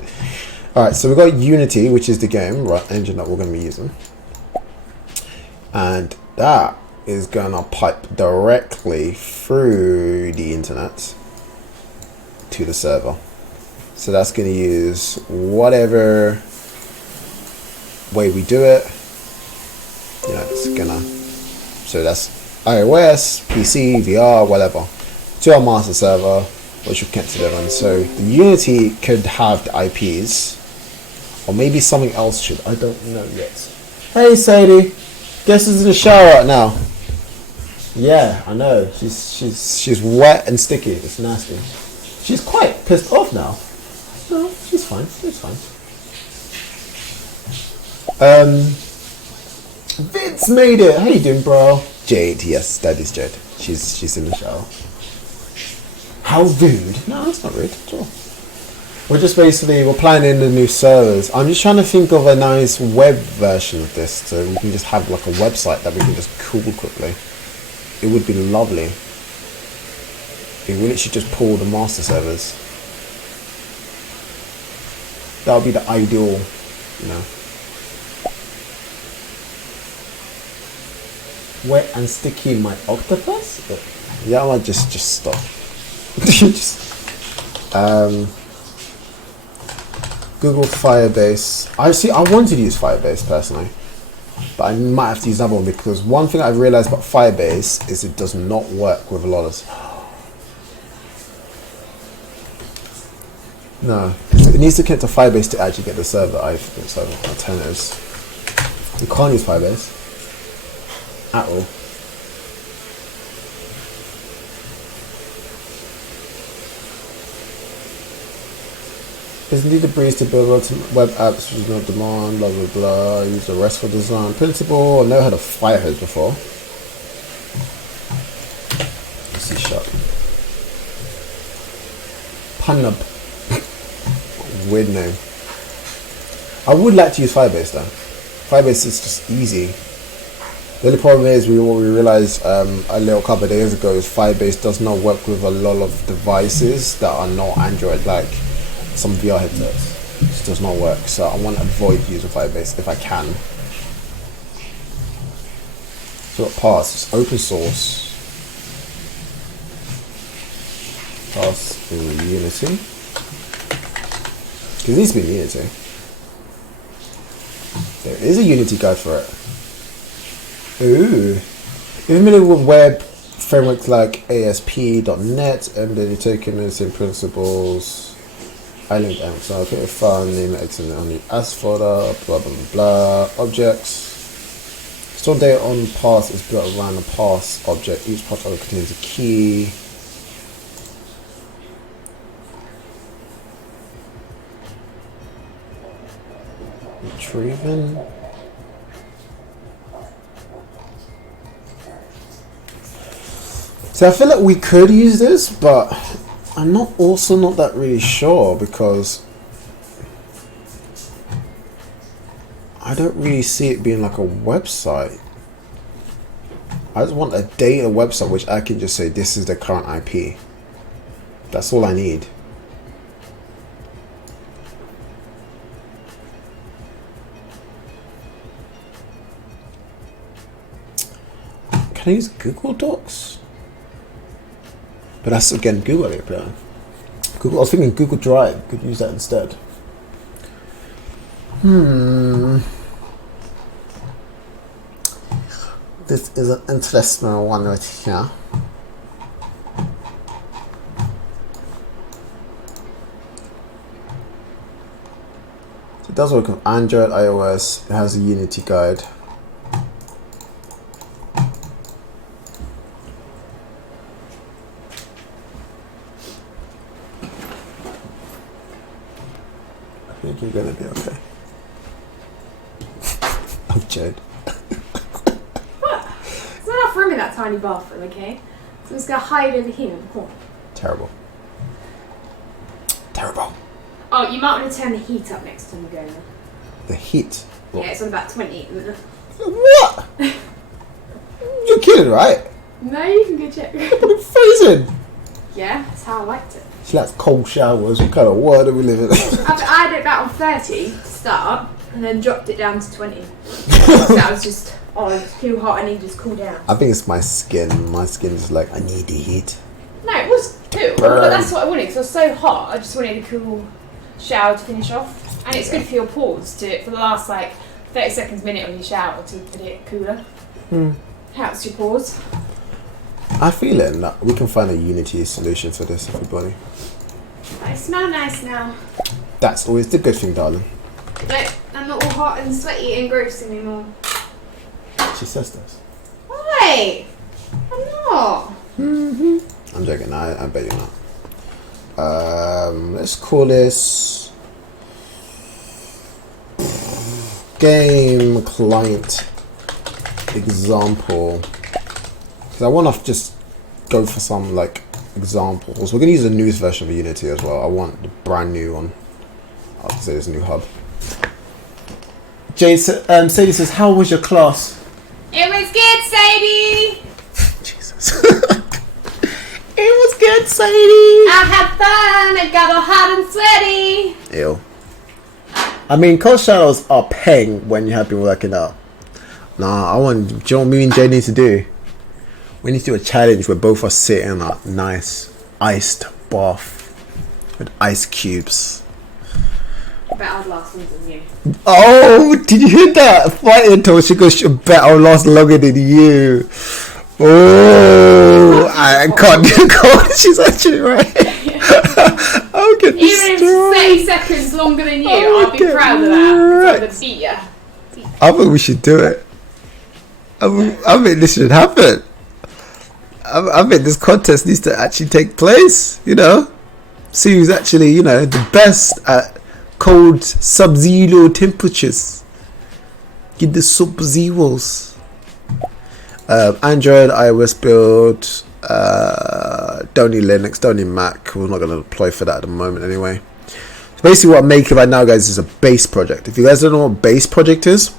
Alright, so we've got Unity, which is the game, right, engine that we're going to be using. And that is going to pipe directly through the internet to the server. So that's going to use whatever way we do it. It's going to... So that's iOS, PC, VR, whatever. To our master server, which will connect to them. And so the Unity could have the IPs. Or maybe something else should. I don't know yet. Hey Sadie, guess who's in the shower right now? Yeah, I know. She's wet and sticky. It's nasty. She's quite pissed off now. No, she's fine. It's fine. Vince made it. How you doing, bro? Jade, yes, that is Jade. She's in the shower. How rude? No, that's not rude at all. We're planning the new servers. I'm just trying to think of a nice web version of this so we can just have like a website that we can just call quickly. It would be lovely. We literally just pull the master servers. That would be the ideal, you know. Wet and sticky my octopus? Yeah, I might just stop. Google Firebase. I wanted to use Firebase personally, but I might have to use another one because one thing I've realized about Firebase is it does not work with a lot of. No, it needs to connect to Firebase to actually get the server. I've got alternatives. You can't use Firebase at all. It's indeed a breeze to build web apps with no demand, blah blah blah. Use a RESTful design principle. I've never heard of Firehose before. C#. Punub. Weird name. I would like to use Firebase though. Firebase is just easy. The only problem is what we realized a little couple of days ago is Firebase does not work with a lot of devices that are not Android, like some VR headsets. It just does not work. So I want to avoid using Firebase if I can. So what Pass? It's open source. Pass in Unity. Because it needs to be in Unity. There is a Unity guide for it. Ooh. If you're familiar with web frameworks like ASP.NET, and then you're taking the same principles. I link them, so I'll create a file, name it on the as folder, blah blah blah, objects. Store data on pass is built around a pass object. Each pass object contains a key. Retrieving. So I feel like we could use this, but I'm not that really sure because I don't really see it being like a website. I just want a data website which I can just say this is the current IP. That's all I need. Can I use Google Docs? But that's again Google API. Google. I was thinking Google Drive. Could use that instead. This is an interesting one right here. So it does work on Android, iOS. It has a Unity guide. I think you're gonna be okay. I'm Jed. What? There's not enough room in that tiny bathroom, okay? So I'm just gonna hide over here in the corner. Terrible. Terrible. Oh, you might want to turn the heat up next time you go there. The heat? Yeah, it's on about 20. What? You're kidding, right? No, you can go check. I'm freezing. Yeah, that's how I liked it. She likes cold showers. What kind of world are we living in? I had it about on 30 to start, and then dropped it down to 20. So that was just, oh, it was too hot, I needed to cool down. I think it's my skin. My skin is like, I need the heat. No, it was cool, but that's what I wanted, because it was so hot, I just wanted a cool shower to finish off. And it's good for your pores, for the last like 30 seconds, minute of your shower to get it cooler. Helps your pores. I feel it. We can find a Unity solution for this, everybody. I smell nice now. That's always the good thing, darling. Look, I'm not all hot and sweaty and gross anymore. She says this. Why? I'm not. I'm joking. I bet you're not. Let's call this game client example. Because I want to just go for some like examples. We're going to use the newest version of Unity as well. I want the brand new one. I'll say this new hub. Jade, Sadie says, how was your class? It was good, Sadie. Jesus. It was good, Sadie. I had fun. It got all hot and sweaty. Ew. I mean, cold showers are paying when you have been working out. Nah, do you know what me and Jay need to do? We need to do a challenge where both of us sit in a nice iced bath with ice cubes. I bet I'd last longer than you. Oh, did you hear that? Fighting told she goes, bet I'll last longer than you. Oh, I can't get cold. She's actually right. I'll get Even if it's 30 seconds longer than you, I'd be proud of that. Right. I'm gonna beat you. I think we should do it. I think this should happen. I think this contest needs to actually take place, you know. See who's actually, you know, the best at cold sub-zero temperatures. Get the sub-zeros. Android, iOS build, don't need Linux, don't need Mac. We're not going to deploy for that at the moment anyway. Basically what I'm making right now, guys, is a base project. If you guys don't know what base project is,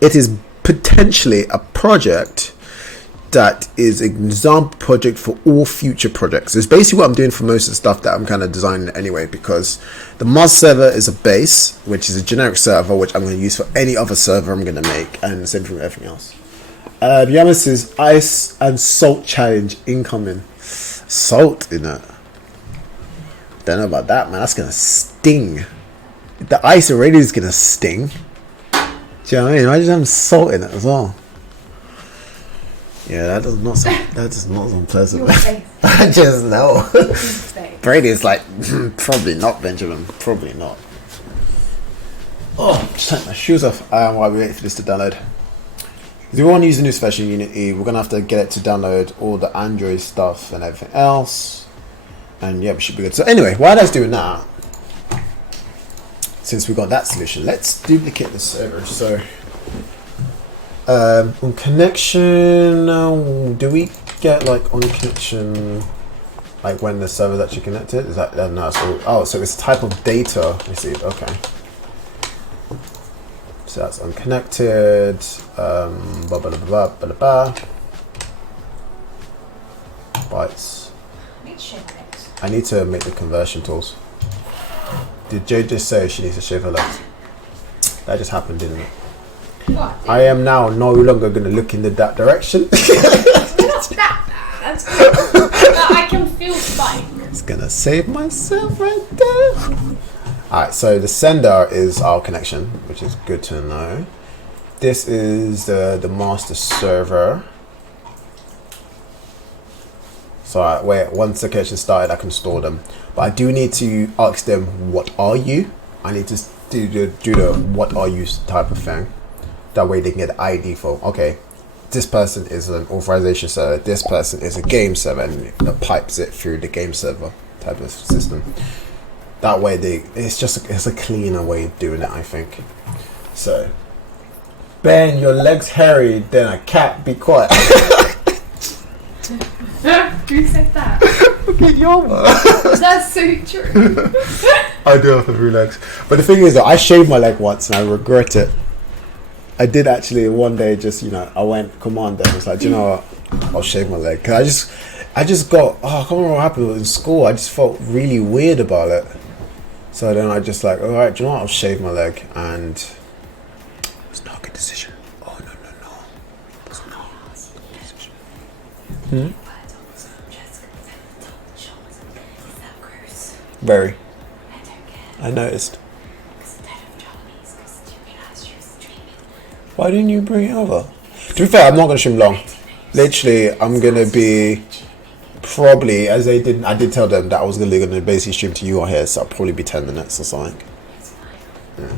it is potentially a project that is an example project for all future projects. It's basically what I'm doing for most of the stuff that I'm kind of designing anyway, because the Mars server is a base, which is a generic server, which I'm going to use for any other server I'm going to make, and the same thing with everything else. Yamas says ice and salt challenge incoming. Salt in it. Don't know about that, man. That's going to sting. The ice already is going to sting. Do you know what I mean? Imagine having salt in it as well. Yeah, that does not sound pleasant. I just know. Brady's like, probably not, Benjamin. Probably not. Oh, just take my shoes off while we wait for this to download. If we want to use the newest version of Unity, we're going to have to get it to download all the Android stuff and everything else. And yeah, we should be good. So anyway, while that's doing that, since we got that solution, let's duplicate the server. So on connection, do we get like on connection like when the server's actually connected? Is that no? So it's a type of data received. Okay, so that's unconnected. Bytes. I need to make the conversion tools. Did Jay just say she needs to shave her legs? That just happened, didn't it? What? I am now no longer going to look in that direction. Not that bad. That's good. I can feel fine. It's going to save myself right there. Alright, so the sender is our connection, which is good to know. This is the master server. So once the connection started, I can store them. But I do need to ask them, what are you? I need to do the what are you type of thing. That way they can get the ID for, okay, this person is an authorization server, this person is a game server, and it pipes it through the game server type of system. That way it's a cleaner way of doing it, I think. So, Ben, your leg's hairy, then a cat, be quiet. Who said that? Look at your man. That's so true. I do have the 3 legs. But the thing is that I shaved my leg once and I regret it. I did actually one day, just, you know, I went command and was like, do you know what, I'll shave my leg. Cause I just got, I can't remember what happened in school. I just felt really weird about it. So then I just like, all right, do you know what, I'll shave my leg. And it's not a good decision. Oh, no. It's not a good decision. Very. I noticed. Why didn't you bring it over? To be fair, I'm not going to stream long. Literally, I'm going to be probably, as I did tell them that I was going to basically stream to you on here, so I'll probably be 10 minutes or something. Yeah.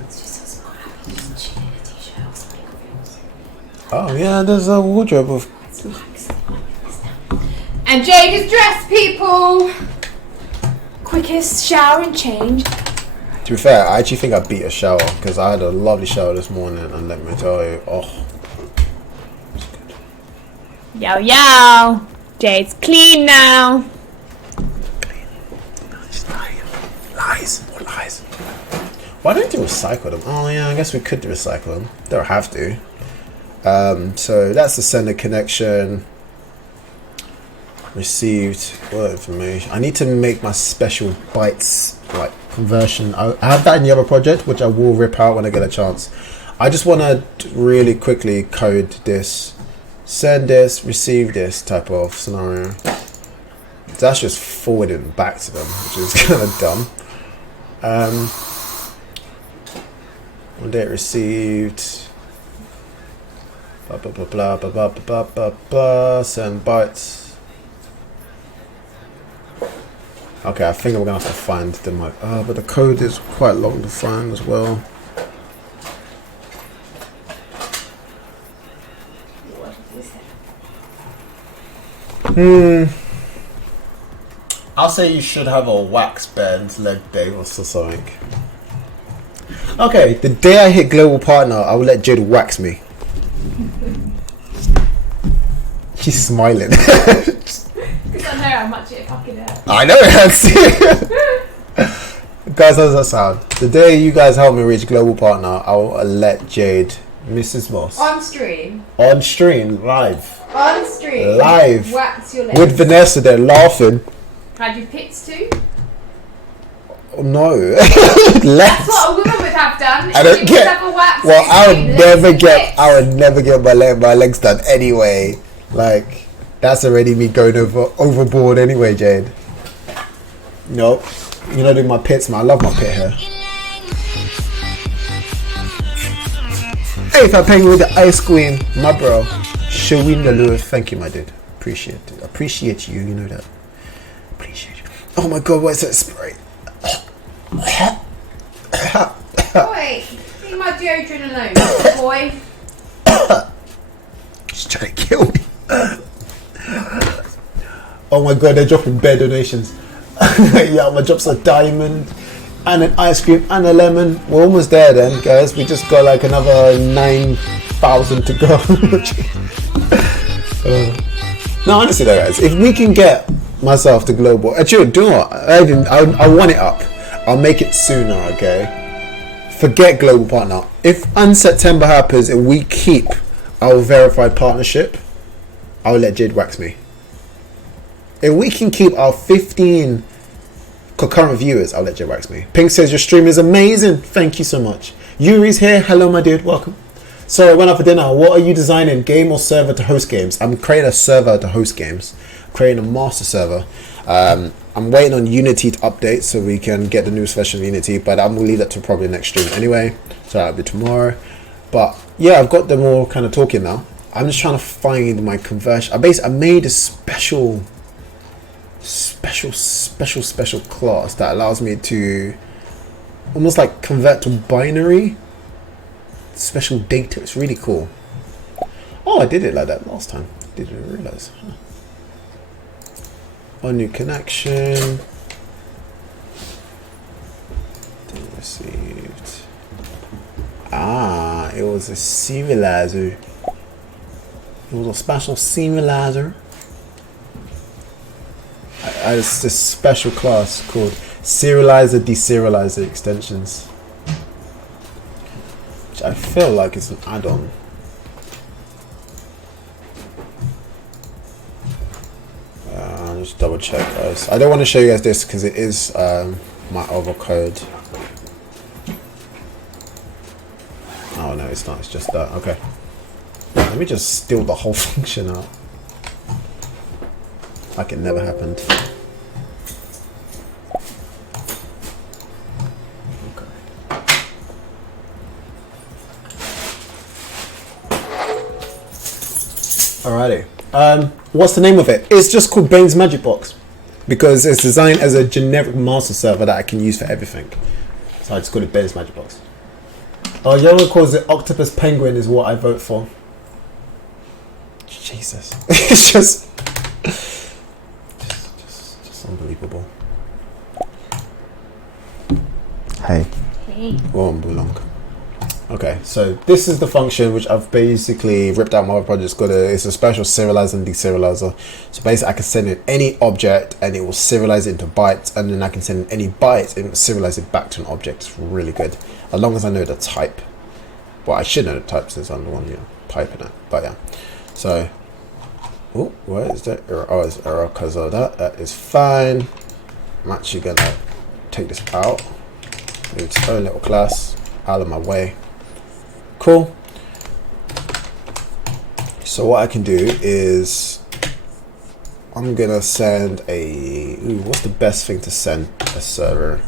Oh yeah, there's a wardrobe of... And Jade is dressed, people! Quickest shower and change. To be fair, I actually think I beat a shower because I had a lovely shower this morning, and let me tell you, oh, it's good. Yo, yo. Jade's clean now. Clean. Nice. Lies. More lies. Why don't you recycle them? Oh yeah, I guess we could recycle them. Don't have to. So that's the sender connection. Received what information? I need to make my special bytes like conversion. I have that in the other project, which I will rip out when I get a chance. I just want to really quickly code this, send this, receive this type of scenario. That's just forwarding back to them, which is kind of dumb. One date received. Blah blah blah blah blah blah blah blah blah. Send bytes. Okay, I think I'm gonna have to find the mic. But the code is quite long to find as well. I'll say you should have a wax band leg day or something. Okay, the day I hit global partner, I will let Jade wax me. She's smiling. Because I know how much it fucking hurts. I know it hurts. Guys, how does that sound? The day you guys help me reach global partner, I'll let Jade, Mrs. Moss, On stream. on stream, live, Wax your legs. with Vanessa there laughing. Had you pits too? Oh, no. That's Let's. what a woman would have done. I don't She get- would have a wax Well, I between would legs never and get. pits. I would never get my legs done anyway. Like that's already me going overboard anyway, Jade. Nope. You know, doing my pits, man. I love my pit hair. Hey, if I paying with the ice queen, my bro. Shawin the Lure. Thank you, my dude. Appreciate it. Appreciate you. You know that. Appreciate you. Oh my god, what is that spray? Boy, leave my deodorant alone, boy. She's trying to kill me. Oh my god, they're dropping bare donations. Yeah, I'm gonna drop some diamond and an ice cream and a lemon. We're almost there then, guys. We just got like another 9,000 to go. No, honestly though, guys, if we can get myself to global, actually, do you know what? I want it up. I'll make it sooner, okay? Forget global partner. If on September happens and we keep our verified partnership, I'll let Jade wax me. If we can keep our 15 concurrent viewers, I'll let Jade wax me. Pink says your stream is amazing. Thank you so much. Yuri's here. Hello, my dude. Welcome. So I went out for dinner. What are you designing? Game or server to host games? I'm creating a server to host games. Creating a master server. I'm waiting on Unity to update so we can get the newest version of Unity, but I'm gonna leave that to probably next stream anyway. So that'll be tomorrow. But yeah, I've got them all kind of talking now. I'm just trying to find my conversion. I made a special class that allows me to almost like convert to binary special data. It's really cool. Oh, I did it like that last time. Didn't realize. On new connection. Didn't received. Ah, it was a serializer. It was a special serializer. It's this special class called Serializer Deserializer Extensions, which I feel like is an add-on. Just double check, guys. I don't want to show you guys this because it is my other code. Oh no, it's not. It's just that. Okay. Let me just steal the whole function out. Like it never happened. Alrighty. What's the name of it? It's just called Bane's Magic Box because it's designed as a generic master server that I can use for everything. So I just call it Bane's Magic Box. Oh, Young calls it Octopus Penguin is what I vote for. Jesus. It's just unbelievable. Hey. Won't be long. Okay, so this is the function which I've basically ripped out my other project. It's a special serializer and deserializer. So basically I can send in any object and it will serialize it into bytes, and then I can send in any bytes and it will serialize it back to an object. It's really good, as long as I know the type. Well, I should know the type since I'm the one typing it, but yeah. So, oh, where is that error? Oh, it's error because of that. That is fine. I'm actually gonna take this out, move its own little class out of my way. Cool. So what I can do is I'm gonna send a what's the best thing to send a server,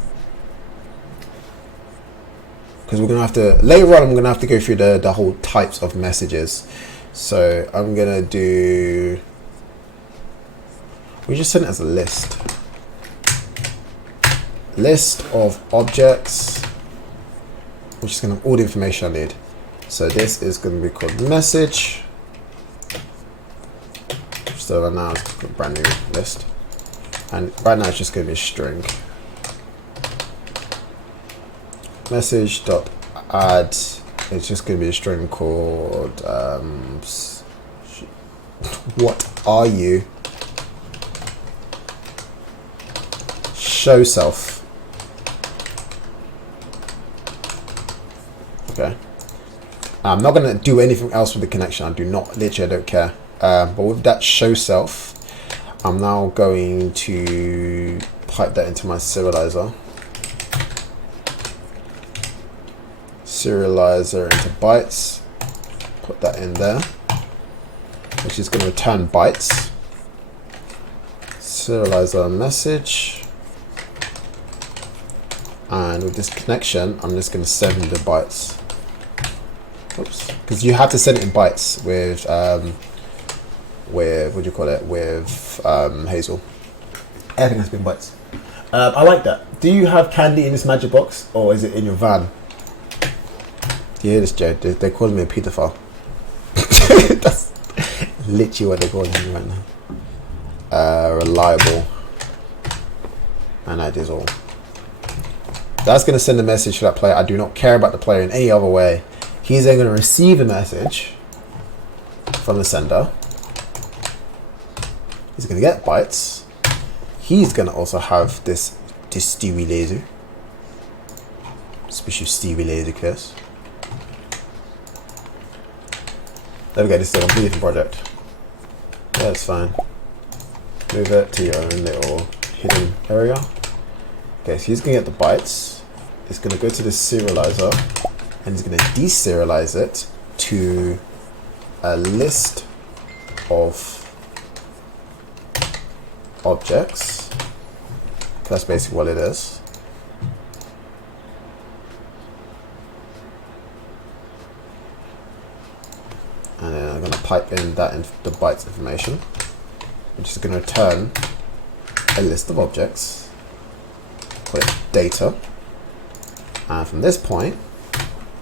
because we're gonna have to later on I'm gonna have to go through the whole types of messages. So I'm gonna do, we just send it as a list of objects, which is gonna have all the information I need. So this is going to be called message. So right now it's got a brand new list, and right now it's just going to be a string. Message dot add. It's just going to be a string called what are you? Show self. Okay. I'm not going to do anything else with the connection. I don't care. But with that show self, I'm now going to pipe that into my serializer. Serializer into bytes. Put that in there, which is going to return bytes. Serializer message. And with this connection, I'm just going to send the bytes. Oops, because you have to send it in bytes with what do you call it, with Hazel. Everything has been bytes. I like that. Do you have candy in this magic box, or is it in your van? Do you hear this, Joe? They're calling me a paedophile. That's literally what they're calling me right now. Reliable, and that is all. That's going to send a message to that player. I do not care about the player in any other way. He's then going to receive a message from the sender. He's going to get bytes. He's going to also have this Stewie laser. Special Stewie laser curse. There we go, this is a completely different project. Yeah, it's fine. Move it to your own little hidden area. Okay, so he's going to get the bytes. He's going to go to the serializer, and he's going to deserialize it to a list of objects. That's basically what it is. And then I'm going to pipe in that into the bytes information, which is going to return a list of objects, call it data. And from this point,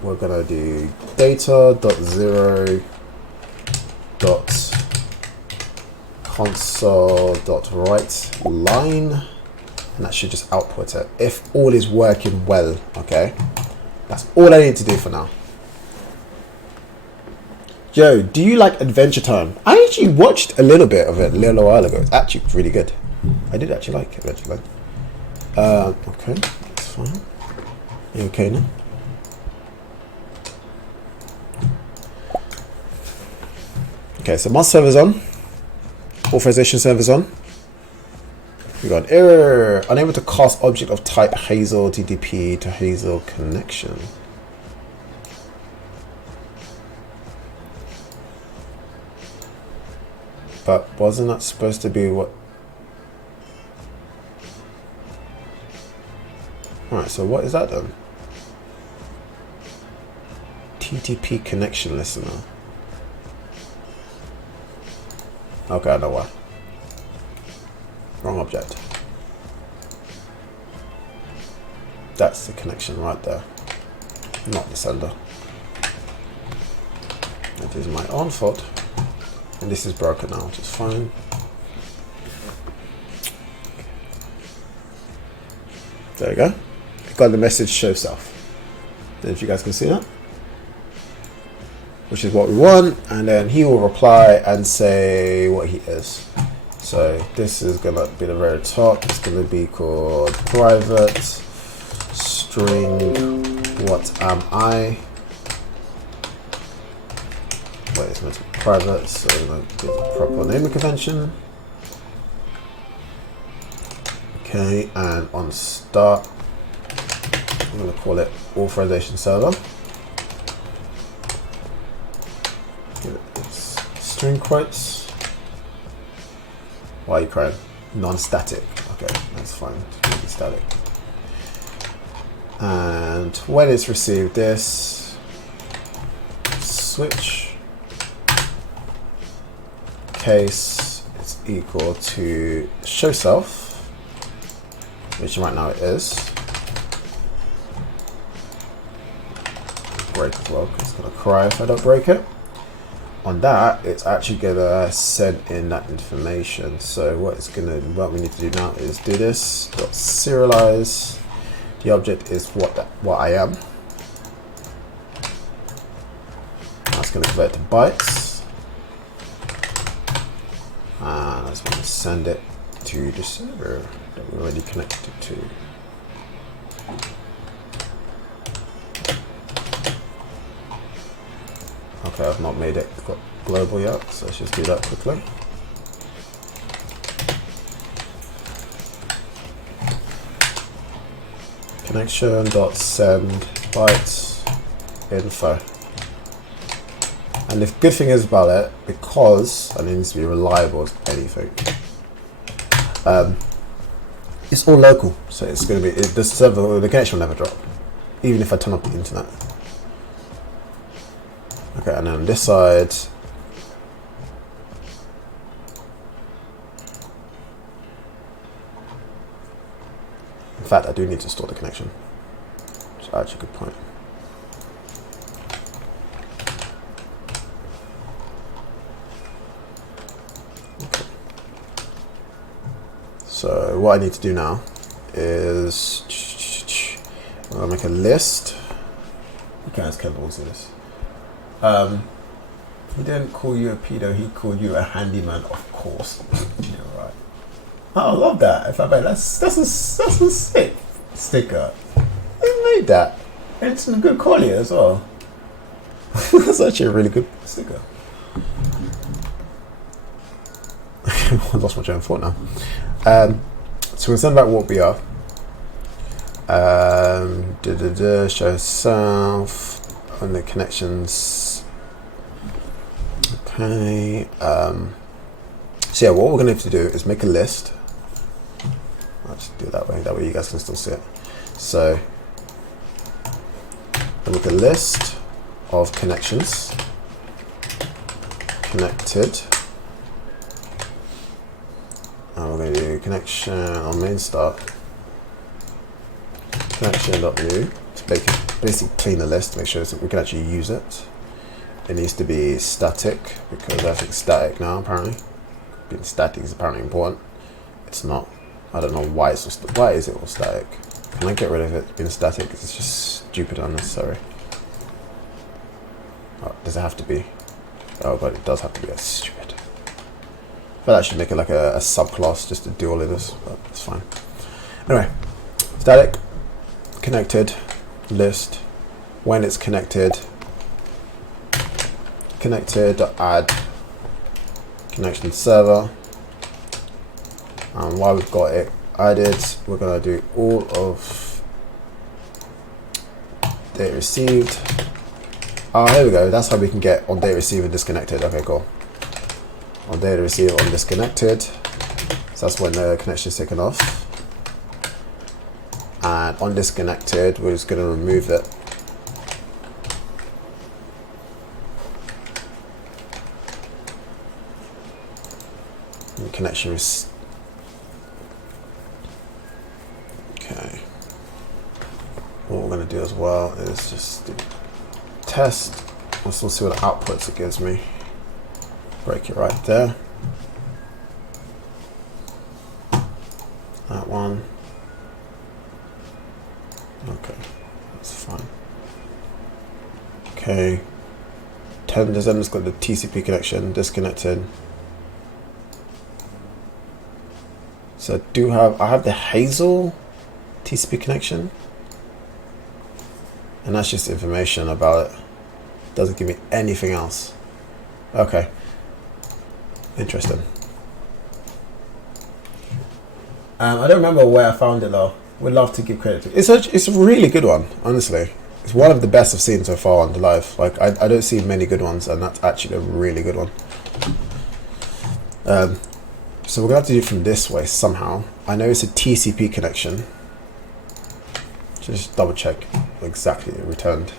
we're going to do data.0.console.write line, and that should just output it if all is working well. Okay, that's all I need to do for now. Joe, do you like Adventure Time? I actually watched a little bit of it a little while ago. It's actually really good. I did actually like Adventure Time. Okay, that's fine. You okay now? Okay, so mod server's on. Authorization server's on. We got an error. Unable to cast object of type Hazel TTP to Hazel connection. But wasn't that supposed to be what? Alright, so what is that then? TTP connection listener. Okay, I know why. Wrong object. That's the connection right there. Not the sender. That is my own fault. And this is broken now, which is fine. There we go. Got the message show self. If you guys can see that, which is what we want, and then he will reply and say what he is. So this is gonna be the very top. It's gonna be called private string what am I. Wait, it's meant to be private, so we're gonna get the proper naming convention. Okay, and on start, I'm gonna call it authorization server. Give it string quotes. Why are you crying? Non-static. Okay, that's fine. It's really static. And when it's received this, switch case is equal to show self, which right now it is. Break as well, because it's gonna cry if I don't break it. On that, it's actually gonna send in that information. So what we need to do now is do this dot serialize. The object is what I am. That's gonna convert to bytes, and that's gonna send it to the server that we're already connected to. Okay, I've not made it global yet, so let's just do that quickly. Connection.send bytes info. And the good thing is about it, because and it needs to be reliable as anything, it's all local, so it's going to be the server, the connection will never drop, even if I turn off the internet. Okay, and then on this side, in fact, I do need to store the connection. It's actually a good point. Okay. So what I need to do now is I'm gonna make a list. Okay, let's Kevin see this. He didn't call you a pedo, he called you a handyman, of course. You're right. Oh, I love that. If I bet that's a sick sticker. Who made that? It's in good quality as well. That's actually a really good sticker. I lost my train of thought now. So we'll send back what we are. Show self on the connections. Okay. So yeah, what we're gonna have to do is make a list. I'll just do it that way you guys can still see it. So we'll make a list of connections connected. And we're going to do connection on main start connection.new to basically clean the list, make sure we can actually use it. It needs to be static because everything's static now apparently. Being static is apparently important. It's not. I don't know why it's just, why is it all static? Can I get rid of it being static? It's just stupid and unnecessary. Oh, does it have to be? Oh, but it does have to be. That's stupid. But I should make it like a subclass just to do all of this, but it's fine. Anyway, static, connected, list, when it's connected, add connection server. And while we've got it added, we're gonna do all of data received. Oh, here we go. That's how we can get on data received and disconnected. Okay, cool. On data received on disconnected. So that's when the connection is taken off. And on disconnected, we're just gonna remove it. And connection is okay. What we're gonna do as well is just do test. Let's see what outputs it gives me. Break it right there. That one. Okay, that's fine. Okay. 10 December's got the TCP connection disconnected. So I have the Hazel TCP connection, and that's just information about it. Doesn't give me anything else. Okay. Interesting. I don't remember where I found it though. Would love to give credit to it. It's a really good one, honestly. It's one of the best I've seen so far on the live. Like I don't see many good ones, and that's actually a really good one. So we're gonna have to do it from this way somehow. I know it's a TCP connection. Just double check exactly it returned.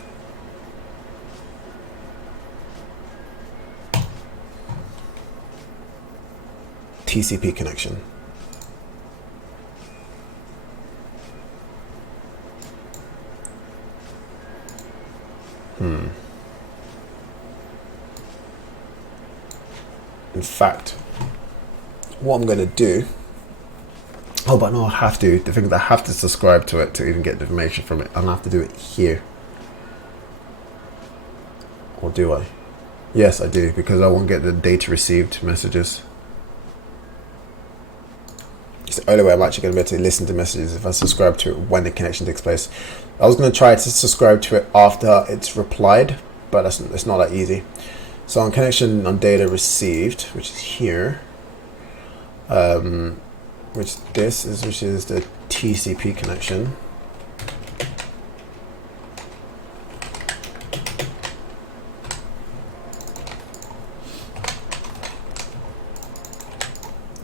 TCP connection. In fact, what I'm going to do... Oh, but no, I have to. The thing is I have to subscribe to it to even get the information from it. I'm going to have to do it here. Or do I? Yes, I do, because I won't get the data received messages. It's the only way I'm actually going to be able to listen to messages if I subscribe to it when the connection takes place. I was going to try to subscribe to it after it's replied, but it's not that easy. So on connection on data received, which is here, which is the TCP connection.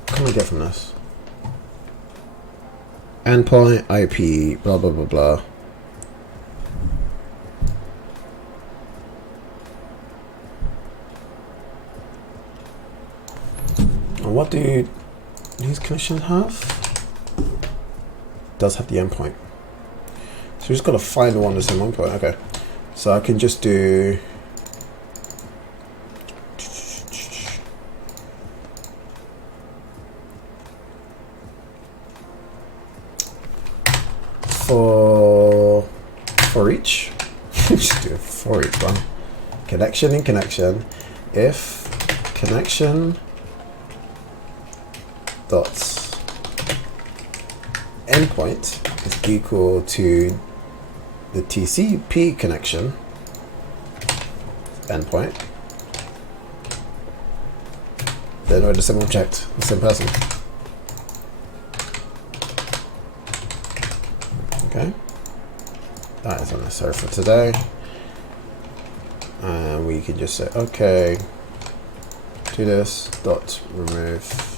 What can I get from this? Endpoint IP, blah blah blah blah. And what do these connections have? Does have the endpoint. So we just got to find the one that's in endpoint. Okay, so I can just do. For each, just do it for each one. Connection in connection. If connection dot endpoint is equal to the TCP connection endpoint, then we're the same object, the same person. Okay, that is unnecessary for today, and we can just say okay, do this dot remove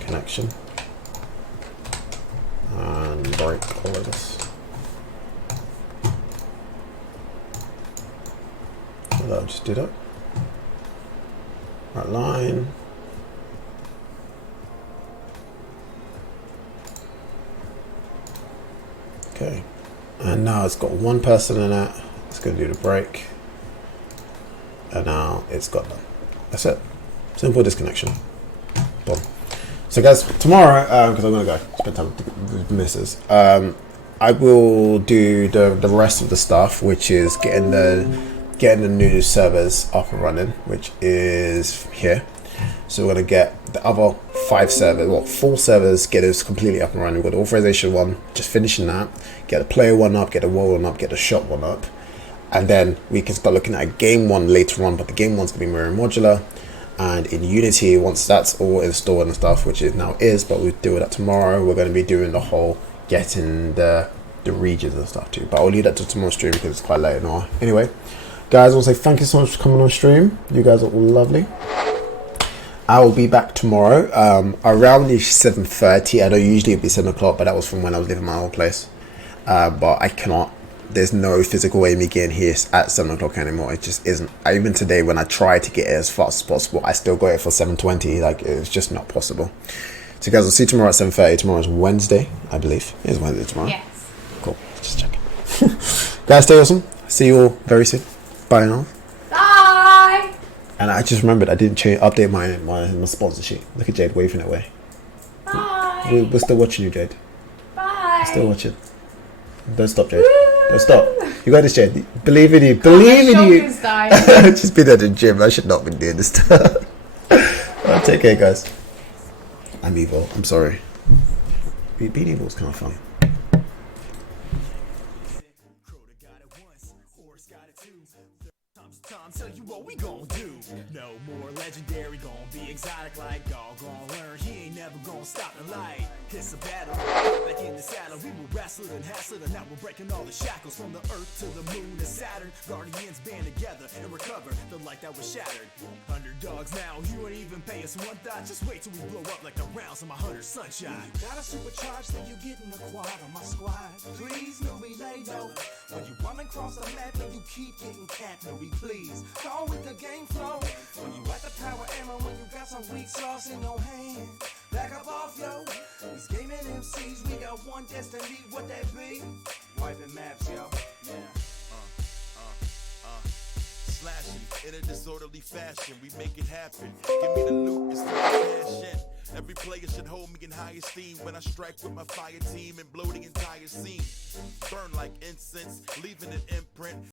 connection and break all of this. So I'll just do that. Right line. Okay, and now it's got one person in it. It's going to do the break, and now it's got done. That's it. Simple disconnection. Boom. So guys, tomorrow, because I'm going to go spend time with missus, I will do the rest of the stuff, which is getting the new servers up and running, which is here. So we're going to get the other 5 servers, well, 4 servers, get us completely up and running. We've got the authorization one, just finishing that, get the player one up, get the world one up, get the shop one up, and then we can start looking at a game one later on, but the game one's going to be mirror modular. And in Unity, once that's all installed and stuff, which it now is, but we'll do that tomorrow, we're going to be doing the whole getting the regions and stuff too. But I'll leave that to tomorrow's stream because it's quite late now. Anyway, guys, I want to say thank you so much for coming on stream. You guys are all lovely. I will be back tomorrow around 7:30. I know usually it'd be 7 o'clock, but that was from when I was living in my old place. But I cannot. There's no physical way of me getting here at 7 o'clock anymore. It just isn't. Even today, when I tried to get it as fast as possible, I still got it for 7:20. Like, it's just not possible. So, guys, I'll see you tomorrow at 7:30. Tomorrow's Wednesday, I believe. It is Wednesday tomorrow. Yes. Cool. Just checking. Guys, stay awesome. See you all very soon. Bye now. Bye. And I just remembered I didn't update my sponsor sheet. Look at Jade waving it away. Bye. We're still watching you, Jade. Bye. Still watching. Don't stop, Jade. Woo. No, stop. You got this, Jen. Believe in you. Believe in you. Shoulders dying. Just been at the gym. I should not be doing this stuff. Well, take care, guys. I'm evil. I'm sorry. Being evil is kind of fun. Tell you what we gon' do. No more legendary, gon' be exotic like y'all gon' learn. He ain't never gon' stop the light. It's a battle, back in the saddle. We were wrestling and hassling, and now we're breaking all the shackles from the earth to the moon and Saturn. Guardians band together and recover the light that was shattered. Underdogs now, you ain't even pay us one thought. Just wait till we blow up like the rounds of my hunter sunshine. Gotta supercharge so you get in the quad on my squad. Please, no relay, no. When you run across the map and you keep getting capped, no be please. Go with the game flow. When you at the power ammo, when you got some weak sauce in your hand. Back up off, yo. These gaming MCs, we got one destiny, what that be? Wiping maps, yo. Yeah. Slashing in a disorderly fashion, we make it happen. Give me the loot, it's the cash in. Every player should hold me in high esteem when I strike with my fire team and blow the entire scene. Burn like incense, leaving an imprint.